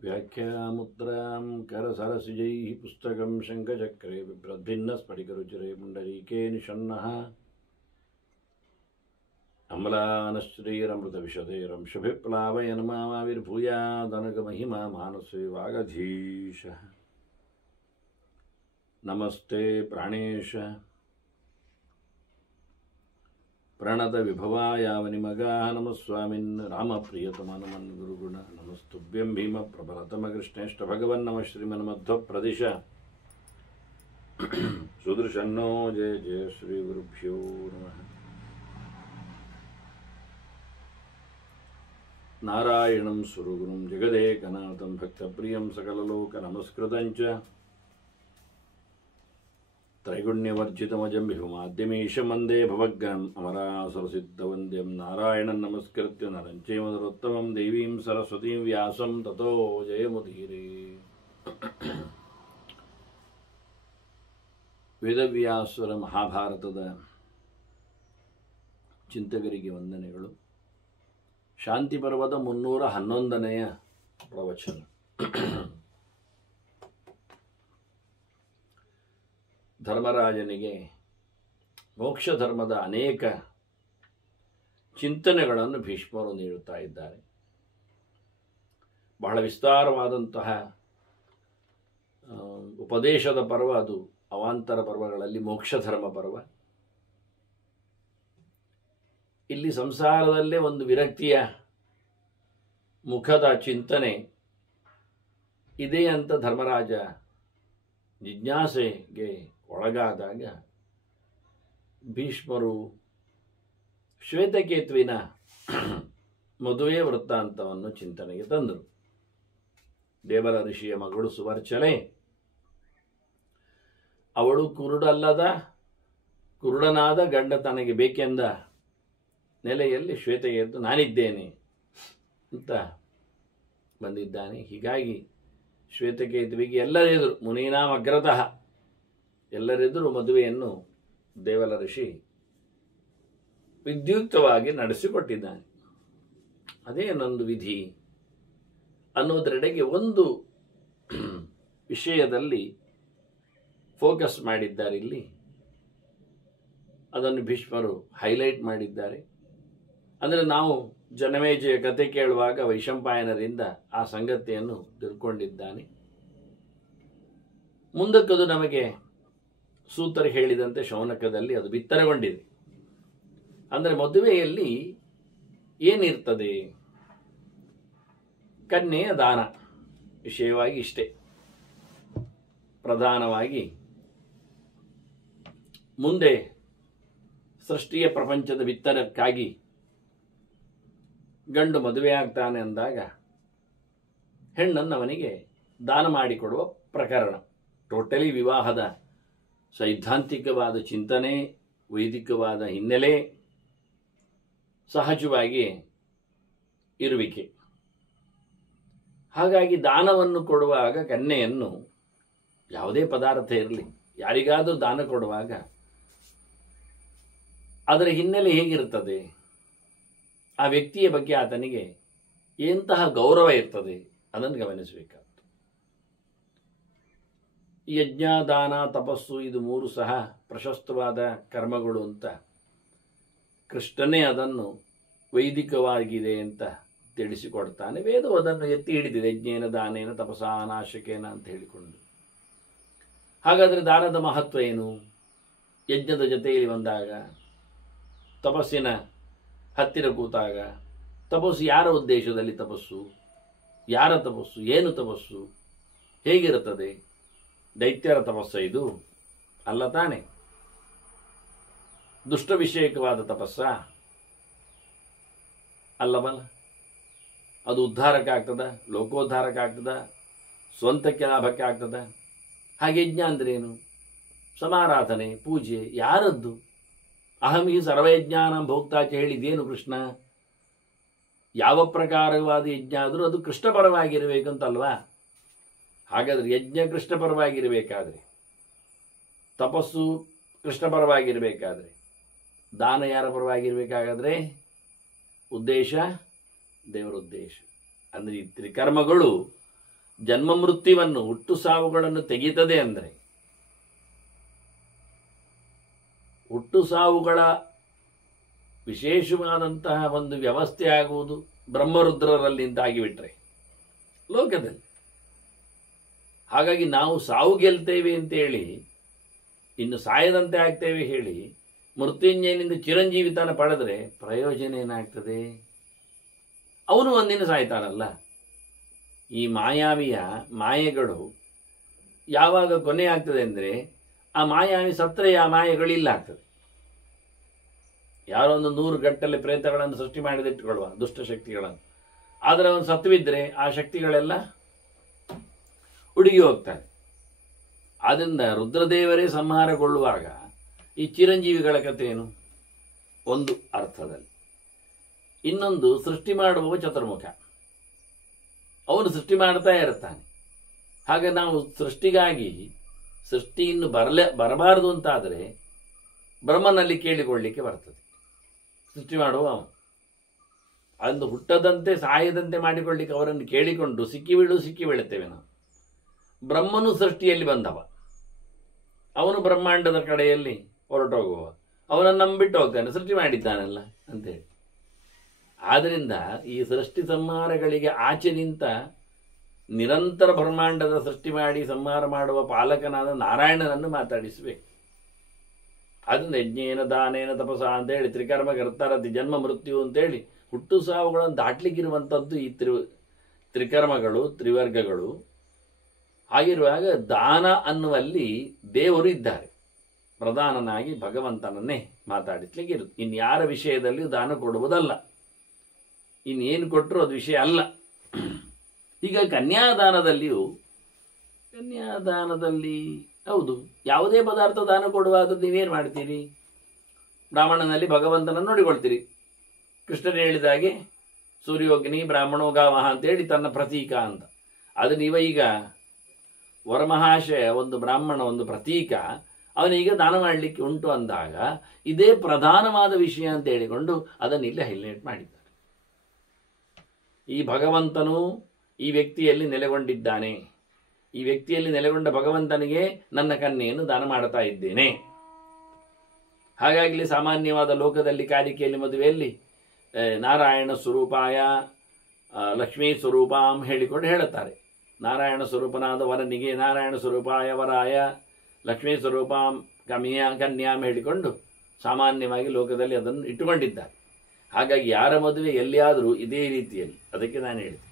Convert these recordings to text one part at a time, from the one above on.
व्याख्यामुद्रां करसरसिजैः पुस्तकं शङ्खचक्रे बिभ्रद्भिन्नस्फटिकरुचिरे पुण्डरीके निषण्णः अम्लानश्रीरमृतविशदैरंशुभिप्लावयन् मामाविर्भूयादनगमहिमा मानसे वागधीशः। नमस्ते प्राणेश प्रणतविभवायावनिमगाः नमस्वामिन् रामप्रियतमनमन् गुरुगुण नमस्तुभ्यं भीमप्रबलतमकृष्णेष्ट भगवन् नमः श्रीमन्मध्वप्रदिश सुदर्शन्नो जय जय श्रीगुरुभ्यो नमः। नारायणं सुरगुरुं जगदेकनाथं भक्तप्रियं सकललोकनमस्कृतं च त्रैगुण्यवर्जितमजं विभुमाद्यमीशं वन्दे भवग्गणम् अमरासुरसिद्धवन्द्यं नारायणं नमस्कृत्य नरं चैव नरोत्तमं देवीं सरस्वतीं व्यासं ततो जयमुदीरे। ವೇದವ್ಯಾಸರ ಮಹಾಭಾರತದ ಚಿಂತಕರಿಗೆ ವಂದನೆಗಳು. ಶಾಂತಿ ಪರ್ವದ 311ನೆಯ ಪ್ರವಚನ. ಧರ್ಮರಾಜನಿಗೆ ಮೋಕ್ಷ ಧರ್ಮದ ಅನೇಕ ಚಿಂತನೆಗಳನ್ನು ಭೀಷ್ಮರು ನೀಡುತ್ತಾ ಇದ್ದಾರೆ. ಬಹಳ ವಿಸ್ತಾರವಾದಂತಹ ಉಪದೇಶದ ಪರ್ವ ಅದು. ಅವಾಂತರ ಪರ್ವಗಳಲ್ಲಿ ಮೋಕ್ಷ ಧರ್ಮ ಪರ್ವ. ಇಲ್ಲಿ ಸಂಸಾರದಲ್ಲೇ ಒಂದು ವಿರಕ್ತಿಯ ಮುಖದ ಚಿಂತನೆ ಇದೆ ಅಂತ ಧರ್ಮರಾಜ ಜಿಜ್ಞಾಸೆಗೆ ಒಳಗಾದಾಗ ಭೀಷ್ಮರು ಶ್ವೇತಕೇತುವಿನ ಮದುವೆ ವೃತ್ತಾಂತವನ್ನು ಚಿಂತನೆಗೆ ತಂದರು. ದೇವರ ಋಷಿಯ ಮಗಳು ಸುವರ್ಚಲೆ, ಅವಳು ಕುರುಡನಾದ ಗಂಡ ತನಗೆ ಬೇಕೆಂದ ನೆಲೆಯಲ್ಲಿ ಶ್ವೇತಕೇತು ನಾನಿದ್ದೇನೆ ಅಂತ ಬಂದಿದ್ದಾನೆ. ಹೀಗಾಗಿ ಶ್ವೇತಕೇತುವಿಗೆ ಎಲ್ಲರೆದುರು ಮುನೀನಾಂ ಅಗ್ರತಃ ಎಲ್ಲರೆದುರು ಮದುವೆಯನ್ನು ದೇವಲ ಋಷಿ ವಿದ್ಯುಕ್ತವಾಗಿ ನಡೆಸಿಕೊಟ್ಟಿದ್ದಾನೆ. ಅದೇ ನಂದು ವಿಧಿ ಅನ್ನೋದರೆಡೆಗೆ ಒಂದು ವಿಷಯದಲ್ಲಿ ಫೋಕಸ್ ಮಾಡಿದ್ದಾರೆ. ಇಲ್ಲಿ ಅದನ್ನು ಭೀಷ್ಮರು ಹೈಲೈಟ್ ಮಾಡಿದ್ದಾರೆ. ಅಂದರೆ ನಾವು ಜನಮೇಜಯ ಕತೆ ಕೇಳುವಾಗ ವೈಶಂಪಾಯನರಿಂದ ಆ ಸಂಗತಿಯನ್ನು ತಿಳ್ಕೊಂಡಿದ್ದಾನೆ. ಮುಂದಕ್ಕದು ನಮಗೆ ಸೂತ್ರ ಹೇಳಿದಂತೆ ಶೌನಕದಲ್ಲಿ ಅದು ಬಿತ್ತರಗೊಂಡಿದೆ. ಅಂದರೆ ಮದುವೆಯಲ್ಲಿ ಏನಿರ್ತದೆ? ಕನ್ಯೆಯ ದಾನ ವಿಷಯವಾಗಿ ಇಷ್ಟೇ ಪ್ರಧಾನವಾಗಿ. ಮುಂದೆ ಸೃಷ್ಟಿಯ ಪ್ರಪಂಚದ ಬಿತ್ತರಕ್ಕಾಗಿ ಗಂಡು ಮದುವೆ ಆಗ್ತಾನೆ ಅಂದಾಗ ಹೆಣ್ಣನ್ನು ಅವನಿಗೆ ದಾನ ಮಾಡಿಕೊಡುವ ಪ್ರಕರಣ. ಟೋಟಲಿ ವಿವಾಹದ ಸೈದ್ಧಾಂತಿಕವಾದ ಚಿಂತನೆ, ವೈದಿಕವಾದ ಹಿನ್ನೆಲೆ, ಸಹಜವಾಗಿ ಇರುವಿಕೆ. ಹಾಗಾಗಿ ದಾನವನ್ನು ಕೊಡುವಾಗ ಕನ್ಯೆಯನ್ನು ಯಾವುದೇ ಪದಾರ್ಥ ಇರಲಿ, ಯಾರಿಗಾದರೂ ದಾನ ಕೊಡುವಾಗ ಅದರ ಹಿನ್ನೆಲೆ ಹೇಗಿರ್ತದೆ, ಆ ವ್ಯಕ್ತಿಯ ಬಗ್ಗೆ ಆತನಿಗೆ ಎಂತಹ ಗೌರವ ಇರ್ತದೆ ಅದನ್ನು ಗಮನಿಸಬೇಕಾಗ್ತದೆ. ಯಜ್ಞ, ದಾನ, ತಪಸ್ಸು ಇದು 3 ಸಹ ಪ್ರಶಸ್ತವಾದ ಕರ್ಮಗಳು ಅಂತ ಕೃಷ್ಣನೇ ಅದನ್ನು ವೈದಿಕವಾಗಿದೆ ಅಂತ ತಿಳಿಸಿಕೊಡ್ತಾನೆ. ವೇದವು ಅದನ್ನು ಎತ್ತಿ ಹಿಡಿದಿದೆ. ಯಜ್ಞೇನ ದಾನೇನ ತಪಸಾ ನಾಶಕೇನ ಅಂತ ಹೇಳಿಕೊಂಡು. ಹಾಗಾದರೆ ದಾನದ ಮಹತ್ವ ಏನು? ಯಜ್ಞದ ಜೊತೆಯಲ್ಲಿ ಬಂದಾಗ, ತಪಸ್ಸಿನ ಹತ್ತಿರ ಕೂತಾಗ, ತಪಸ್ಸು ಯಾರ ಉದ್ದೇಶದಲ್ಲಿ ತಪಸ್ಸು, ಯಾರ ತಪಸ್ಸು, ಏನು ತಪಸ್ಸು, ಹೇಗಿರುತ್ತದೆ? ದೈತ್ಯರ ತಪಸ್ಸ ಇದು ಅಲ್ಲ ತಾನೆ? ದುಷ್ಟ ವಿಷಯಕವಾದ ತಪಸ್ಸ ಅಲ್ಲವಲ್ಲ? ಅದು ಉದ್ಧಾರಕ್ಕೆ ಆಗ್ತದ? ಲೋಕೋದ್ಧಾರಕ್ಕೆ ಆಗ್ತದ? ಸ್ವಂತಕ್ಕೆ ಲಾಭಕ್ಕೆ ಆಗ್ತದ? ಹಾಗೆ ಯಜ್ಞ ಅಂದ್ರೇನು? ಸಮಾರಾಧನೆ, ಪೂಜೆ. ಯಾರದ್ದು? ಅಹಂ ಹಿ ಸರ್ವಯಜ್ಞಾನಂ ಭೋಕ್ತಾಚ ಹೇಳಿದ್ದೇನು ಕೃಷ್ಣ? ಯಾವ ಪ್ರಕಾರವಾದ ಯಜ್ಞ ಆದರೂ ಅದು ಕೃಷ್ಣ ಪರವಾಗಿರಬೇಕಂತಲ್ವಾ? ಹಾಗಾದರೆ ಯಜ್ಞ ಕೃಷ್ಣ ಪರವಾಗಿರಬೇಕಾದ್ರೆ, ತಪಸ್ಸು ಕೃಷ್ಣ ಪರವಾಗಿರಬೇಕಾದ್ರೆ, ದಾನ ಯಾರ ಪರವಾಗಿರಬೇಕಾಗಾದ್ರೆ? ಉದ್ದೇಶ ದೇವರ ಉದ್ದೇಶ. ಅಂದರೆ ಈ ತ್ರಿಕರ್ಮಗಳು ಜನ್ಮ ಮೃತ್ಯುವನ್ನು ಹುಟ್ಟು ಸಾವುಗಳನ್ನು ತೆಗೀತದೆ ಅಂದರೆ ಹುಟ್ಟು ಸಾವುಗಳ ವಿಶೇಷವಾದಂತಹ ಒಂದು ವ್ಯವಸ್ಥೆ ಆಗುವುದು ಬ್ರಹ್ಮರುದ್ರರಲ್ಲಿ ಅಂತ ಆಗಿಬಿಟ್ರೆ ಲೋಕದಲ್ಲಿ. ಹಾಗಾಗಿ ನಾವು ಸಾವು ಗೆಲ್ತೇವೆ ಅಂತೇಳಿ ಇನ್ನು ಸಾಯದಂತೆ ಆಗ್ತೇವೆ ಹೇಳಿ ಮೃತ್ಯುಂಜಯನಿಂದ ಚಿರಂಜೀವಿತನ ಪಡೆದ್ರೆ ಪ್ರಯೋಜನ ಏನಾಗ್ತದೆ? ಅವನು ಒಂದಿನ ಸಾಯ್ತಾನಲ್ಲ. ಈ ಮಾಯಾವಿಯ ಮಾಯೆಗಳು ಯಾವಾಗ ಕೊನೆ ಆಗ್ತದೆ ಅಂದರೆ ಆ ಮಾಯಾವಿ ಸತ್ತರೆ ಆ ಮಾಯೆಗಳಿಲ್ಲ ಆಗ್ತದೆ. ಯಾರೋ ಒಂದು 100 ಗಟ್ಟಲೆ ಪ್ರೇತಗಳನ್ನು ಸೃಷ್ಟಿ ಮಾಡಿದಿಟ್ಟುಕೊಳ್ಳುವ ದುಷ್ಟಶಕ್ತಿಗಳನ್ನು, ಆದರೆ ಅವನು ಸತ್ತುವಿದ್ರೆ ಆ ಶಕ್ತಿಗಳೆಲ್ಲ ಹುಡುಗಿ ಹೋಗ್ತಾರೆ. ಆದ್ದರಿಂದ ರುದ್ರದೇವರೇ ಸಂಹಾರಗೊಳ್ಳುವಾಗ ಈ ಚಿರಂಜೀವಿಗಳ ಕಥೆ ಏನು? ಒಂದು ಅರ್ಥದಲ್ಲಿ. ಇನ್ನೊಂದು, ಸೃಷ್ಟಿ ಮಾಡುವವ ಚತುರ್ಮುಖ, ಅವನು ಸೃಷ್ಟಿ ಮಾಡ್ತಾ ಇರ್ತಾನೆ. ಹಾಗೆ ನಾವು ಸೃಷ್ಟಿಗಾಗಿ ಸೃಷ್ಟಿ ಇನ್ನು ಬರಬಾರದು ಅಂತಾದರೆ ಬ್ರಹ್ಮನಲ್ಲಿ ಕೇಳಿಕೊಳ್ಳಿಕ್ಕೆ ಬರ್ತದೆ. ಸೃಷ್ಟಿ ಮಾಡುವ ಅವನು ಅಂದು ಹುಟ್ಟದಂತೆ ಸಾಯದಂತೆ ಮಾಡಿಕೊಳ್ಳಿಕ್ಕೆ ಅವರನ್ನು ಕೇಳಿಕೊಂಡು ಸಿಕ್ಕಿ ಬೀಳುತ್ತೇವೆ ನಾವು. ಬ್ರಹ್ಮನು ಸೃಷ್ಟಿಯಲ್ಲಿ ಬಂದವ, ಅವನು ಬ್ರಹ್ಮಾಂಡದ ಕಡೆಯಲ್ಲಿ ಹೊರಟೋಗುವ, ಅವನನ್ನು ನಂಬಿಟ್ಟು ಹೋಗ್ತಾನೆ, ಸೃಷ್ಟಿ ಮಾಡಿದ್ದಾನಲ್ಲ ಅಂತೇಳಿ. ಆದ್ದರಿಂದ ಈ ಸೃಷ್ಟಿ ಸಂಹಾರಗಳಿಗೆ ಆಚೆ ನಿಂತ ನಿರಂತರ ಬ್ರಹ್ಮಾಂಡದ ಸೃಷ್ಟಿ ಮಾಡಿ ಸಂಹಾರ ಮಾಡುವ ಪಾಲಕನಾದ ನಾರಾಯಣನನ್ನು ಮಾತಾಡಿಸಬೇಕು. ಅದರಿಂದ ಯಜ್ಞೇನ ದಾನೇನ ತಪಸ ಅಂತೇಳಿ ತ್ರಿಕರ್ಮ ಕರ್ತಾರತಿ ಜನ್ಮ ಮೃತ್ಯು ಅಂತೇಳಿ ಹುಟ್ಟು ಸಾವುಗಳನ್ನು ದಾಟ್ಲಿಕ್ಕಿರುವಂಥದ್ದು ಈ ತ್ರಿಕರ್ಮಗಳು, ತ್ರಿವರ್ಗಗಳು. ಹಾಗಿರುವಾಗ ದಾನ ಅನ್ನುವಲ್ಲಿ ದೇವರು ಇದ್ದಾರೆ. ಪ್ರಧಾನನಾಗಿ ಭಗವಂತನನ್ನೇ ಮಾತಾಡಿಸ್ಲಿಕ್ಕೆ ಇರುತ್ತೆ. ಇನ್ಯಾರ ವಿಷಯದಲ್ಲಿಯೂ ದಾನ ಕೊಡುವುದಲ್ಲ, ಇನ್ನೇನು ಕೊಟ್ಟರು ಅದು ವಿಷಯ ಅಲ್ಲ. ಈಗ ಕನ್ಯಾದಾನದಲ್ಲಿ ಹೌದು, ಯಾವುದೇ ಪದಾರ್ಥ ದಾನ ಕೊಡುವಾಗ ನೀವೇನು ಮಾಡ್ತೀರಿ? ಬ್ರಾಹ್ಮಣನಲ್ಲಿ ಭಗವಂತನನ್ನು ನೋಡಿಕೊಳ್ತೀರಿ. ಕೃಷ್ಣರು ಹೇಳಿದಾಗೆ ಸೂರ್ಯೋಗ್ನಿ ಬ್ರಾಹ್ಮಣೋಗಾಮಹ ಅಂತೇಳಿ ತನ್ನ ಪ್ರತೀಕ ಅಂತ. ಅದು ಈಗ ವರಮಹಾಶಯ ಒಂದು ಬ್ರಾಹ್ಮಣ, ಒಂದು ಪ್ರತೀಕ, ಅವನೀಗ ದಾನ ಮಾಡಲಿಕ್ಕೆ ಉಂಟು ಅಂದಾಗ ಇದೇ ಪ್ರಧಾನವಾದ ವಿಷಯ ಅಂತ ಹೇಳಿಕೊಂಡು ಅದನ್ನು ಇಲ್ಲಿ ಹೈಲೈಟ್ ಮಾಡಿದ್ದಾರೆ. ಈ ಭಗವಂತನು ಈ ವ್ಯಕ್ತಿಯಲ್ಲಿ ನೆಲೆಗೊಂಡಿದ್ದಾನೆ, ಈ ವ್ಯಕ್ತಿಯಲ್ಲಿ ನೆಲೆಗೊಂಡ ಭಗವಂತನಿಗೆ ನನ್ನ ಕನ್ಯೆಯನ್ನು ದಾನ ಮಾಡ್ತಾ ಇದ್ದೇನೆ. ಹಾಗಾಗಿ ಸಾಮಾನ್ಯವಾದ ಲೋಕದಲ್ಲಿ ಕಾರಿಕೆಯಲ್ಲಿ ಮದುವೆಯಲ್ಲಿ ನಾರಾಯಣ ಸ್ವರೂಪಾಯ ಲಕ್ಷ್ಮೀ ಸ್ವರೂಪಾಂ ಹೇಳಿಕೊಂಡು ಹೇಳುತ್ತಾರೆ. ನಾರಾಯಣ ಸ್ವರೂಪನಾದ ವರನಿಗೆ ನಾರಾಯಣ ಸ್ವರೂಪಾಯ ವರಾಯ ಲಕ್ಷ್ಮೀ ಸ್ವರೂಪಾಂ ಕನ್ಯಾಂ ಹೇಳಿಕೊಂಡು ಸಾಮಾನ್ಯವಾಗಿ ಲೋಕದಲ್ಲಿ ಅದನ್ನು ಇಟ್ಟುಕೊಂಡಿದ್ದಾರೆ. ಹಾಗಾಗಿ ಯಾರ ಮದುವೆ ಎಲ್ಲಿಯಾದರೂ ಇದೇ ರೀತಿಯಲ್ಲಿ. ಅದಕ್ಕೆ ನಾನು ಹೇಳಿದೆ,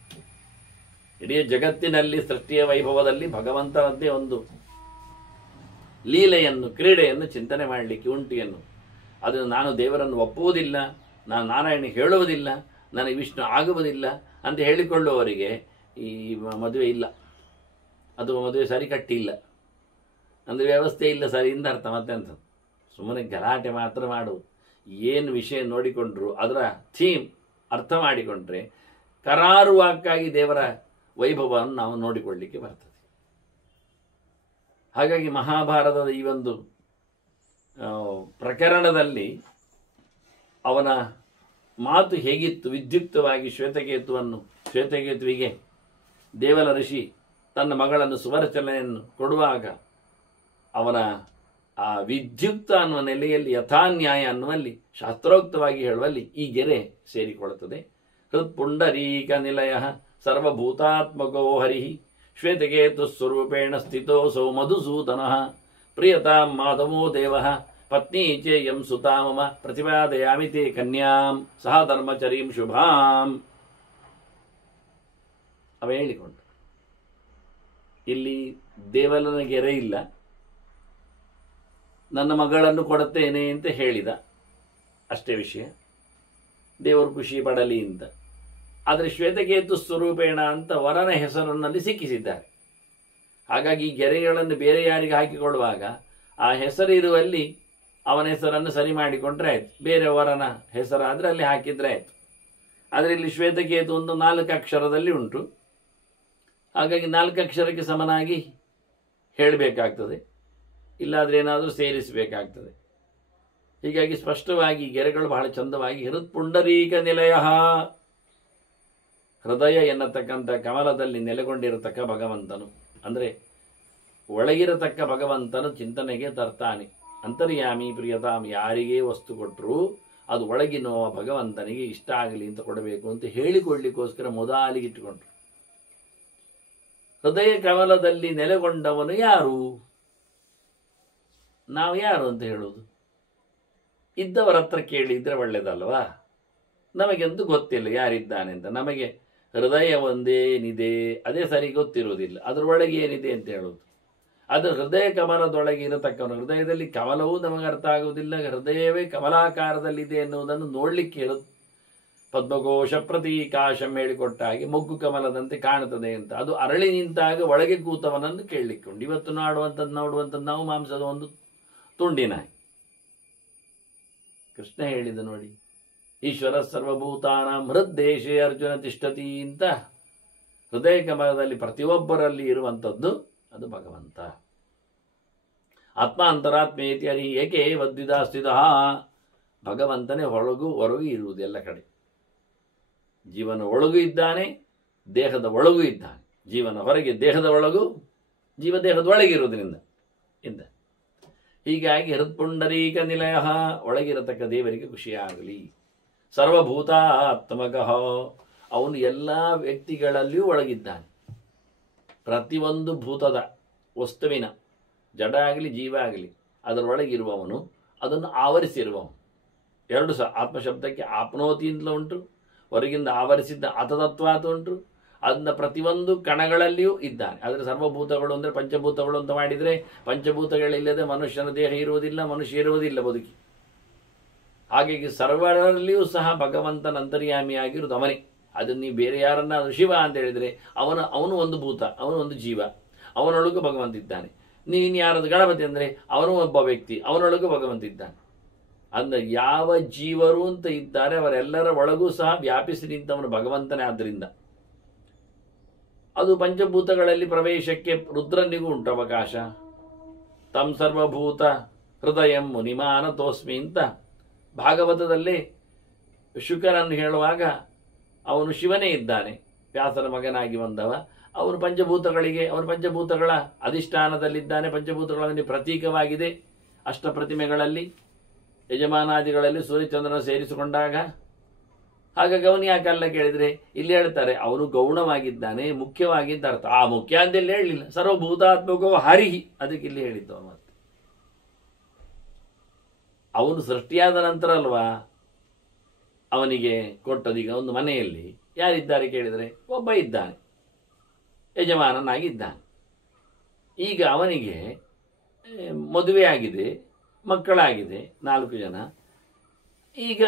ಇಡೀ ಜಗತ್ತಿನಲ್ಲಿ ಸೃಷ್ಟಿಯ ವೈಭವದಲ್ಲಿ ಭಗವಂತನದ್ದೇ ಒಂದು ಲೀಲೆಯನ್ನು, ಕ್ರೀಡೆಯನ್ನು ಚಿಂತನೆ ಮಾಡಲಿಕ್ಕೆ ಉಂಟು ಎನ್ನು. ಅದನ್ನು ನಾನು ದೇವರನ್ನು ಒಪ್ಪುವುದಿಲ್ಲ, ನಾನು ನಾರಾಯಣ ಹೇಳುವುದಿಲ್ಲ, ನನಗೆ ವಿಷ್ಣು ಆಗುವುದಿಲ್ಲ ಅಂತ ಹೇಳಿಕೊಳ್ಳುವವರಿಗೆ ಈ ಮದುವೆ ಇಲ್ಲ, ಅದು ಮದುವೆ ಸರಿ ಕಟ್ಟಿಲ್ಲ, ಅಂದರೆ ವ್ಯವಸ್ಥೆ ಇಲ್ಲ ಸರಿ ಇಂದ ಅರ್ಥ. ಮತ್ತೆಂತ ಸುಮ್ಮನೆ ಗಲಾಟೆ ಮಾತ್ರ ಮಾಡುವುದು. ಏನು ವಿಷಯ ನೋಡಿಕೊಂಡ್ರು ಅದರ ಥೀಮ್ ಅರ್ಥ ಮಾಡಿಕೊಂಡ್ರೆ ಕರಾರುವಾಕ್ಕಾಗಿ ದೇವರ ವೈಭವವನ್ನು ನಾವು ನೋಡಿಕೊಳ್ಳಲಿಕ್ಕೆ ಬರ್ತದೆ. ಹಾಗಾಗಿ ಮಹಾಭಾರತದ ಈ ಒಂದು ಪ್ರಕರಣದಲ್ಲಿ ಅವನ ಮಾತು ಹೇಗಿತ್ತು? ವಿದ್ಯುಕ್ತವಾಗಿ ಶ್ವೇತಕೇತುವಿಗೆ ದೇವಲ ಋಷಿ ತನ್ನ ಮಗಳನ್ನು ಸುವರ್ಚನೆಯನ್ನು ಕೊಡುವಾಗ ಅವನ ಆ ವಿದ್ಯುಕ್ತ ಅನ್ನುವ ನೆಲೆಯಲ್ಲಿ ಯಥಾನ್ಯಾಯ ಅನ್ನುವಲ್ಲಿ ಶಾಸ್ತ್ರೋಕ್ತವಾಗಿ ಹೇಳುವಲ್ಲಿ ಈ ಗೆರೆ ಸೇರಿಕೊಳ್ಳುತ್ತದೆ. ಹೃತ್ಪುಂಡರೀಕ ನಿಲಯ ಸರ್ವಭೂತಾತ್ಮಕೋ ಹರಿ ಶ್ವೇತಕೇತು ಸ್ವರೂಪೇಣ ಸ್ಥಿತೋಸೌ ಮಧುಸೂದನಃ ಪ್ರಿಯತಾಂ ಮಾಧವೋ ದೇವಃ ಪತ್ನಿ ಚೇಯಂ ಸುತಾ ಮಮ ಪ್ರತಿಪಾದಯಾಮಿ ತೇ ಕನ್ಯಾಂ ಸಹ ಧರ್ಮಚರೀಂ ಶುಭಾಂ. ಅವ ಹೇಳಿಕೊಂಡು ಇಲ್ಲಿ ದೇವಲನ ಗೆರೆ ಇಲ್ಲ, ನನ್ನ ಮಗಳನ್ನು ಕೊಡುತ್ತೇನೆ ಅಂತ ಹೇಳಿದ ಅಷ್ಟೇ ವಿಷಯ, ದೇವರು ಖುಷಿ ಪಡಲಿ ಅಂತ. ಆದರೆ ಶ್ವೇತಕೇತು ಸ್ವರೂಪೇಣ ಅಂತ ವರನ ಹೆಸರನ್ನಲ್ಲಿ ಸಿಕ್ಕಿಸಿದ್ದಾರೆ. ಹಾಗಾಗಿ ಈ ಗೆರೆಗಳನ್ನು ಬೇರೆ ಯಾರಿಗೆ ಹಾಕಿಕೊಳ್ಳುವಾಗ ಆ ಹೆಸರಿರುವಲ್ಲಿ ಅವನ ಹೆಸರನ್ನು ಸರಿ ಮಾಡಿಕೊಂಡ್ರೆ ಆಯ್ತು, ಬೇರೆ ವರನ ಹೆಸರಾದರೆ ಅಲ್ಲಿ ಹಾಕಿದ್ರೆ ಆಯ್ತು. ಆದರೆ ಇಲ್ಲಿ ಶ್ವೇತಕೇತು ಒಂದು 4 ಅಕ್ಷರದಲ್ಲಿ ಉಂಟು, ಹಾಗಾಗಿ 4 ಅಕ್ಷರಕ್ಕೆ ಸಮನಾಗಿ ಹೇಳಬೇಕಾಗ್ತದೆ, ಇಲ್ಲಾದರೆ ಏನಾದರೂ ಸೇರಿಸಬೇಕಾಗ್ತದೆ. ಹೀಗಾಗಿ ಸ್ಪಷ್ಟವಾಗಿ ಗೆರೆಗಳು ಬಹಳ ಚಂದವಾಗಿ ಹೃತ್ಪುಂಡರೀಕ ನಿಲಯ, ಹೃದಯ ಎನ್ನತಕ್ಕಂಥ ಕಮಲದಲ್ಲಿ ನೆಲೆಗೊಂಡಿರತಕ್ಕ ಭಗವಂತನು, ಅಂದರೆ ಒಳಗಿರತಕ್ಕ ಭಗವಂತನು ಚಿಂತನೆಗೆ ತರ್ತಾನೆ. ಅಂತರ್ಯಾಮಿ ಪ್ರಿಯತಾಮ್, ಯಾರಿಗೇ ವಸ್ತು ಕೊಟ್ಟರೂ ಅದು ಒಳಗಿನ ಭಗವಂತನಿಗೆ ಇಷ್ಟ ಆಗಲಿ ಅಂತ ಕೊಡಬೇಕು ಅಂತ ಹೇಳಿಕೊಳ್ಳಿಕ್ಕೋಸ್ಕರ ಮೊದಲಿಗೆ ಇಟ್ಟುಕೊಂಡ್ರು. ಹೃದಯ ಕಮಲದಲ್ಲಿ ನೆಲೆಗೊಂಡವನು ಯಾರು? ನಾವು ಯಾರು ಅಂತ ಹೇಳುವುದು? ಇದ್ದವರ ಹತ್ರ ಕೇಳಿದ್ರೆ ಒಳ್ಳೇದಲ್ವಾ? ನಮಗೆಂತೂ ಗೊತ್ತಿಲ್ಲ ಯಾರಿದ್ದಾನೆ ಅಂತ. ನಮಗೆ ಹೃದಯ ಒಂದೇನಿದೆ ಅದೇ ಸರಿ ಗೊತ್ತಿರುವುದಿಲ್ಲ, ಅದರೊಳಗೆ ಏನಿದೆ ಅಂತ ಹೇಳುವುದು. ಅದು ಹೃದಯ ಕಮಲದೊಳಗೆ ಇರತಕ್ಕವನು. ಹೃದಯದಲ್ಲಿ ಕಮಲವೂ ನಮಗೆ ಅರ್ಥ ಆಗುವುದಿಲ್ಲ, ಹೃದಯವೇ ಕಮಲಾಕಾರದಲ್ಲಿದೆ ಎನ್ನುವುದನ್ನು ನೋಡಲಿಕ್ಕೆ ಇರುತ್ತೆ. ಪದ್ಮಕೋಶ ಪ್ರತೀಕಾಶಂ ಹೇಳಿಕೊಟ್ಟ ಹಾಗೆ ಮೊಗ್ಗು ಕಮಲದಂತೆ ಕಾಣುತ್ತದೆ ಅಂತ. ಅದು ಅರಳಿ ನಿಂತಾಗ ಒಳಗೆ ಕೂತವನನ್ನು ಕೇಳಲಿಕ್ಕುಂಟು. ಇವತ್ತು ನೋಡುವಂಥದ್ದು ನಾವು ಮಾಂಸದ ಒಂದು ತುಂಡಿನ. ಕೃಷ್ಣ ಹೇಳಿದ ನೋಡಿ, ಈಶ್ವರ ಸರ್ವಭೂತಾನಾಂ ಹೃದ್ದೇಶೇ ಅರ್ಜುನ ತಿಷ್ಠತಿ ಅಂತ. ಹೃದಯ ಕಮಲದಲ್ಲಿ ಪ್ರತಿಯೊಬ್ಬರಲ್ಲಿ ಇರುವಂಥದ್ದು ಅದು ಭಗವಂತ. ಆತ್ಮ ಅಂತರಾತ್ಮೇತಿ ಹರಿ ಏಕೆ ವದ್ವಿಧಾ ಸ್ಥಿತ. ಭಗವಂತನೇ ಹೊರಗು ಹೊರಗು ಇರುವುದೆಲ್ಲ ಕಡೆ. ಜೀವನ ಒಳಗೂ ಇದ್ದಾನೆ, ದೇಹದ ಒಳಗೂ ಇದ್ದಾನೆ. ಜೀವನ ಹೊರಗೆ, ದೇಹದ ಒಳಗೂ, ಜೀವ ದೇಹದ ಒಳಗಿರುವುದರಿಂದ ಇದ್ದ. ಹೀಗಾಗಿ ಹೃತ್ಪುಂಡರೀಕ ನಿಲಯ, ಒಳಗಿರತಕ್ಕ ದೇವರಿಗೆ ಖುಷಿಯಾಗಲಿ. ಸರ್ವಭೂತಾತ್ಮಕಃ, ಅವನು ಎಲ್ಲ ವ್ಯಕ್ತಿಗಳಲ್ಲಿಯೂ ಒಳಗಿದ್ದಾನೆ. ಪ್ರತಿಯೊಂದು ಭೂತದ ವಸ್ತುವಿನ, ಜಡ ಆಗಲಿ ಜೀವ ಆಗಲಿ, ಅದರೊಳಗಿರುವವನು, ಅದನ್ನು ಆವರಿಸಿರುವವನು. ಎರಡು ಸಹ ಆತ್ಮಶಬ್ದಕ್ಕೆ ಆಪ್ನೋತಿ ಅಂತಲೂ ಉಂಟು, ಹೊರಗಿಂದ ಆವರಿಸಿದ್ದ ಆತತತ್ವ ಅಂತ ಉಂಟು. ಅದನ್ನ ಪ್ರತಿಯೊಂದು ಕಣಗಳಲ್ಲಿಯೂ ಇದ್ದಾನೆ. ಆದರೆ ಸರ್ವಭೂತಗಳು ಅಂದರೆ ಪಂಚಭೂತಗಳು ಅಂತ ಮಾಡಿದರೆ, ಪಂಚಭೂತಗಳಿಲ್ಲದೆ ಮನುಷ್ಯನ ದೇಹ ಇರುವುದಿಲ್ಲ, ಮನುಷ್ಯ ಇರುವುದಿಲ್ಲ ಬದುಕಿ. ಹಾಗಾಗಿ ಸರ್ವರಲ್ಲಿಯೂ ಸಹ ಭಗವಂತನ ಅಂತರ್ಯಾಮಿಯಾಗಿರುವುದು ಅವನೇ. ಅದನ್ನು ನೀವು ಬೇರೆ ಯಾರನ್ನ ಶಿವ ಅಂತ ಹೇಳಿದರೆ ಅವನು ಒಂದು ಭೂತ, ಅವನು ಒಂದು ಜೀವ, ಅವನೊಳಗೂ ಭಗವಂತ ಇದ್ದಾನೆ. ನೀನು ಯಾರದು ಗಣಪತಿ ಅಂದರೆ ಅವನು ಒಬ್ಬ ವ್ಯಕ್ತಿ, ಅವನೊಳಗೂ ಭಗವಂತ ಇದ್ದಾನೆ. ಅಂದರೆ ಯಾವ ಜೀವರು ಅಂತ ಇದ್ದಾರೆ ಅವರೆಲ್ಲರ ಒಳಗೂ ಸಹ ವ್ಯಾಪಿಸಿ ನಿಂತವನು ಭಗವಂತನೇ. ಆದ್ದರಿಂದ ಅದು ಪಂಚಭೂತಗಳಲ್ಲಿ ಪ್ರವೇಶಕ್ಕೆ ರುದ್ರನಿಗೂ ಉಂಟು ಅವಕಾಶ. ತಂ ಸರ್ವಭೂತ ಹೃದಯಂ ಮುನಿಮಾನತೋಸ್ಮಿ ಅಂತ ಭಾಗವತದಲ್ಲಿ ಶುಕರನ್ನು ಹೇಳುವಾಗ ಅವನು ಶಿವನೇ ಇದ್ದಾನೆ, ವ್ಯಾಸನ ಮಗನಾಗಿ ಬಂದವ. ಅವನು ಪಂಚಭೂತಗಳ ಅಧಿಷ್ಠಾನದಲ್ಲಿದ್ದಾನೆ. ಪಂಚಭೂತಗಳಲ್ಲಿ ಪ್ರತೀಕವಾಗಿದೆ. ಅಷ್ಟಪ್ರತಿಮೆಗಳಲ್ಲಿ ಯಜಮಾನಾದಿಗಳಲ್ಲಿ ಸೂರ್ಯಚಂದ್ರನ ಸೇರಿಸಿಕೊಂಡಾಗ. ಹಾಗಾಗಿ ಅವನು ಯಾಕಲ್ಲ ಕೇಳಿದರೆ ಇಲ್ಲಿ ಹೇಳ್ತಾರೆ ಅವನು ಗೌಣವಾಗಿದ್ದಾನೆ, ಮುಖ್ಯವಾಗಿದ್ದ ಅರ್ಥ. ಆ ಮುಖ್ಯ ಅಂತೆಲ್ಲ ಹೇಳಲಿಲ್ಲ. ಸರ್ವಭೂತಾತ್ಮಕೋ ಹರಿಹಿ, ಅದಕ್ಕೆ ಇಲ್ಲಿ ಹೇಳಿದ್ದು. ಮತ್ತೆ ಅವನು ಸೃಷ್ಟಿಯಾದ ನಂತರ ಅಲ್ವಾ ಅವನಿಗೆ ಕೊಟ್ಟದೀಗ. ಒಂದು ಮನೆಯಲ್ಲಿ ಯಾರಿದ್ದಾರೆ ಕೇಳಿದರೆ ಒಬ್ಬ ಇದ್ದಾನೆ, ಯಜಮಾನನಾಗಿದ್ದಾನೆ. ಈಗ ಅವನಿಗೆ ಮದುವೆ ಆಗಿದೆ, ಮಕ್ಕಳಾಗಿದೆ, 4 ಜನ. ಈಗ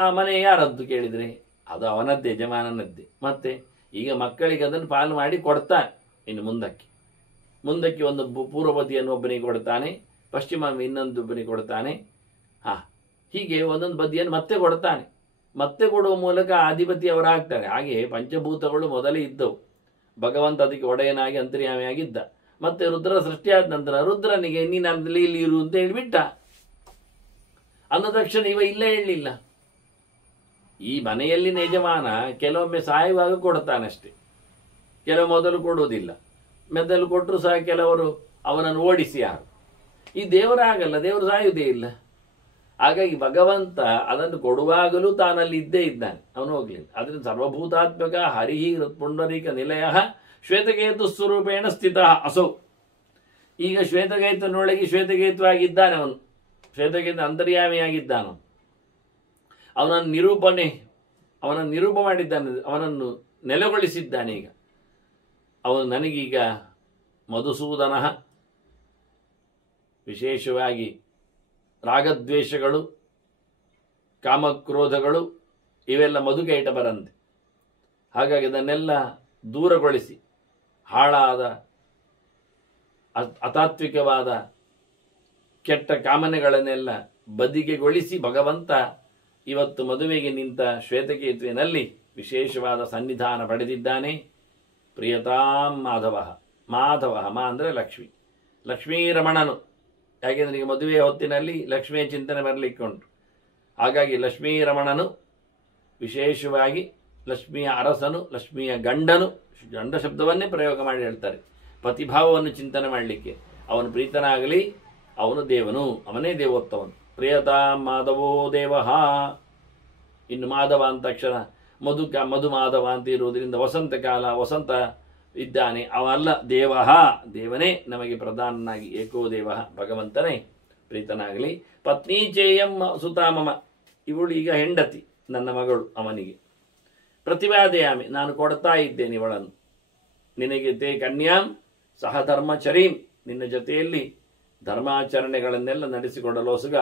ಆ ಮನೆ ಯಾರದ್ದು ಕೇಳಿದರೆ ಅದು ಅವನದ್ದೇ, ಯಜಮಾನನದ್ದೇ. ಮತ್ತೆ ಈಗ ಮಕ್ಕಳಿಗೆ ಅದನ್ನು ಪಾಲು ಮಾಡಿ ಕೊಡ್ತಾನೆ. ಇನ್ನು ಮುಂದಕ್ಕೆ ಒಂದು ಪೂರ್ವಬದಿಯನ್ನು ಒಬ್ಬನಿಗೆ ಕೊಡ್ತಾನೆ, ಪಶ್ಚಿಮ ಇನ್ನೊಂದು ಒಬ್ಬನಿಗೆ ಕೊಡ್ತಾನೆ. ಹೀಗೆ ಒಂದೊಂದು ಬದಿಯನ್ನು ಮತ್ತೆ ಕೊಡ್ತಾನೆ. ಮತ್ತೆ ಕೊಡುವ ಮೂಲಕ ಅಧಿಪತಿ ಅವರಾಗ್ತಾರೆ. ಹಾಗೆ ಪಂಚಭೂತಗಳು ಮೊದಲೇ ಇದ್ದವು. ಭಗವಂತ ಅದಕ್ಕೆ ಒಡೆಯನಾಗಿ ಅಂತರ್ಯಾಮಿಯಾಗಿದ್ದ. ಮತ್ತೆ ರುದ್ರ ಸೃಷ್ಟಿಯಾದ ನಂತರ ರುದ್ರನಿಗೆ ನೀನು ಅಲ್ಲಿ ಇಲ್ಲಿ ಇರು ಅಂತ ಹೇಳಿಬಿಟ್ಟ. ಅಂದ ತಕ್ಷಣ ಇವ ಇಲ್ಲೇ ಹೇಳಲಿಲ್ಲ. ಈ ಮನೆಯಲ್ಲಿನ ಯಜಮಾನ ಕೆಲವೊಮ್ಮೆ ಸಾಯುವಾಗ ಕೊಡ್ತಾನಷ್ಟೆ, ಕೆಲವು ಮೊದಲು ಕೊಡುವುದಿಲ್ಲ. ಮೊದಲು ಕೊಟ್ಟರು ಸಹ ಕೆಲವರು ಅವನನ್ನು ಓಡಿಸಿ ಯಾರು. ಈ ದೇವರಾಗಲ್ಲ, ದೇವರು ಸಾಯುವುದೇ ಇಲ್ಲ. ಹಾಗಾಗಿ ಭಗವಂತ ಅದನ್ನು ಕೊಡುವಾಗಲೂ ತಾನಲ್ಲಿ ಇದ್ದೇ ಇದ್ದಾನೆ, ಅವನು ಹೋಗ್ಲಿಲ್ಲ. ಅದರಿಂದ ಸರ್ವಭೂತಾತ್ಮಕ ಹರಿಹಿ ಹೃತ್ಪುಂಡರೀಕ ನಿಲಯ ಶ್ವೇತಕೇತು ಸ್ವರೂಪೇಣ ಸ್ಥಿತ ಅಸೌ. ಈಗ ಶ್ವೇತಕೇತನೊಳಗೆ ಶ್ವೇತಕೇತುವಾಗಿದ್ದಾನೆ ಅವನು, ಶ್ವೇತಕೇತು ಅಂತರ್ಯಾಮಿಯಾಗಿದ್ದಾನು. ಅವನನ್ನು ನಿರೂಪ ಮಾಡಿದ್ದಾನೆ, ಅವನನ್ನು ನೆಲೆಗೊಳಿಸಿದ್ದಾನೆ. ಈಗ ಅವನು ನನಗೀಗ ಮಧುಸೂದನ, ವಿಶೇಷವಾಗಿ ರಾಗದ್ವೇಷಗಳು, ಕಾಮಕ್ರೋಧಗಳು ಇವೆಲ್ಲ ಮಧುಕೈಟ ಬರಂತೆ. ಹಾಗಾಗಿ ಅದನ್ನೆಲ್ಲ ದೂರಗೊಳಿಸಿ ಹಾಳಾದ ಅತಾತ್ವಿಕವಾದ ಕೆಟ್ಟ ಕಾಮನೆಗಳನ್ನೆಲ್ಲ ಬದಿಗೆಗೊಳಿಸಿ ಭಗವಂತ ಇವತ್ತು ಮದುವೆಗೆ ನಿಂತ ಶ್ವೇತಕೇತುವಿನಲ್ಲಿ ವಿಶೇಷವಾದ ಸನ್ನಿಧಾನ ಪಡೆದಿದ್ದಾನೆ. ಪ್ರಿಯತಾಂ ಮಾಧವ. ಮಾ ಅಂದರೆ ಲಕ್ಷ್ಮೀರಮಣನು. ಯಾಕೆಂದರೆ ಈಗ ಮದುವೆಯ ಹೊತ್ತಿನಲ್ಲಿ ಲಕ್ಷ್ಮಿಯ ಚಿಂತನೆ ಬರಲಿಕ್ಕೆ ಉಂಟು. ಹಾಗಾಗಿ ಲಕ್ಷ್ಮೀರಮಣನು ವಿಶೇಷವಾಗಿ ಲಕ್ಷ್ಮಿಯ ಅರಸನು, ಲಕ್ಷ್ಮಿಯ ಗಂಡನು, ಗಂಡ ಶಬ್ದವನ್ನೇ ಪ್ರಯೋಗ ಮಾಡಿ ಹೇಳ್ತಾರೆ. ಪತಿಭಾವವನ್ನು ಚಿಂತನೆ ಮಾಡಲಿಕ್ಕೆ ಅವನು ಪ್ರೀತನಾಗಲಿ, ಅವನು ದೇವನು, ಅವನೇ ದೇವೋತ್ತಮನು. ಪ್ರಿಯತಾಂ ಮಾಧವೋ ದೇವಃ. ಇನ್ನು ಮಾಧವ ಅಂದ ತಕ್ಷಣ ಮಧು ಮಾಧವ ಅಂತ ಇರುವುದರಿಂದ ವಸಂತ ಕಾಲ, ವಸಂತ ಇದ್ದಾನೆ, ಅವಲ್ಲ ದೇವಃ, ದೇವನೇ ನಮಗೆ ಪ್ರಧಾನನಾಗಿ, ಏಕೋ ದೇವ ಭಗವಂತನೇ ಪ್ರೀತನಾಗಲಿ. ಪತ್ನಿ ಚೇಯಂ ಸುತಾಮಮ, ಇವಳು ಈಗ ಹೆಂಡತಿ, ನನ್ನ ಮಗಳು ಅವನಿಗೆ. ಪ್ರತಿವಾದಯಾಮಿ, ನಾನು ಕೊಡ್ತಾ ಇದ್ದೇನೆ ಇವಳನ್ನು ನಿನಗೆ. ತೇ ಕನ್ಯಾಂ ಸಹ ಧರ್ಮಚರೀಂ, ನಿನ್ನ ಜೊತೆಯಲ್ಲಿ ಧರ್ಮಾಚರಣೆಗಳನ್ನೆಲ್ಲ ನಡೆಸಿಕೊಡಲೋಸುಗ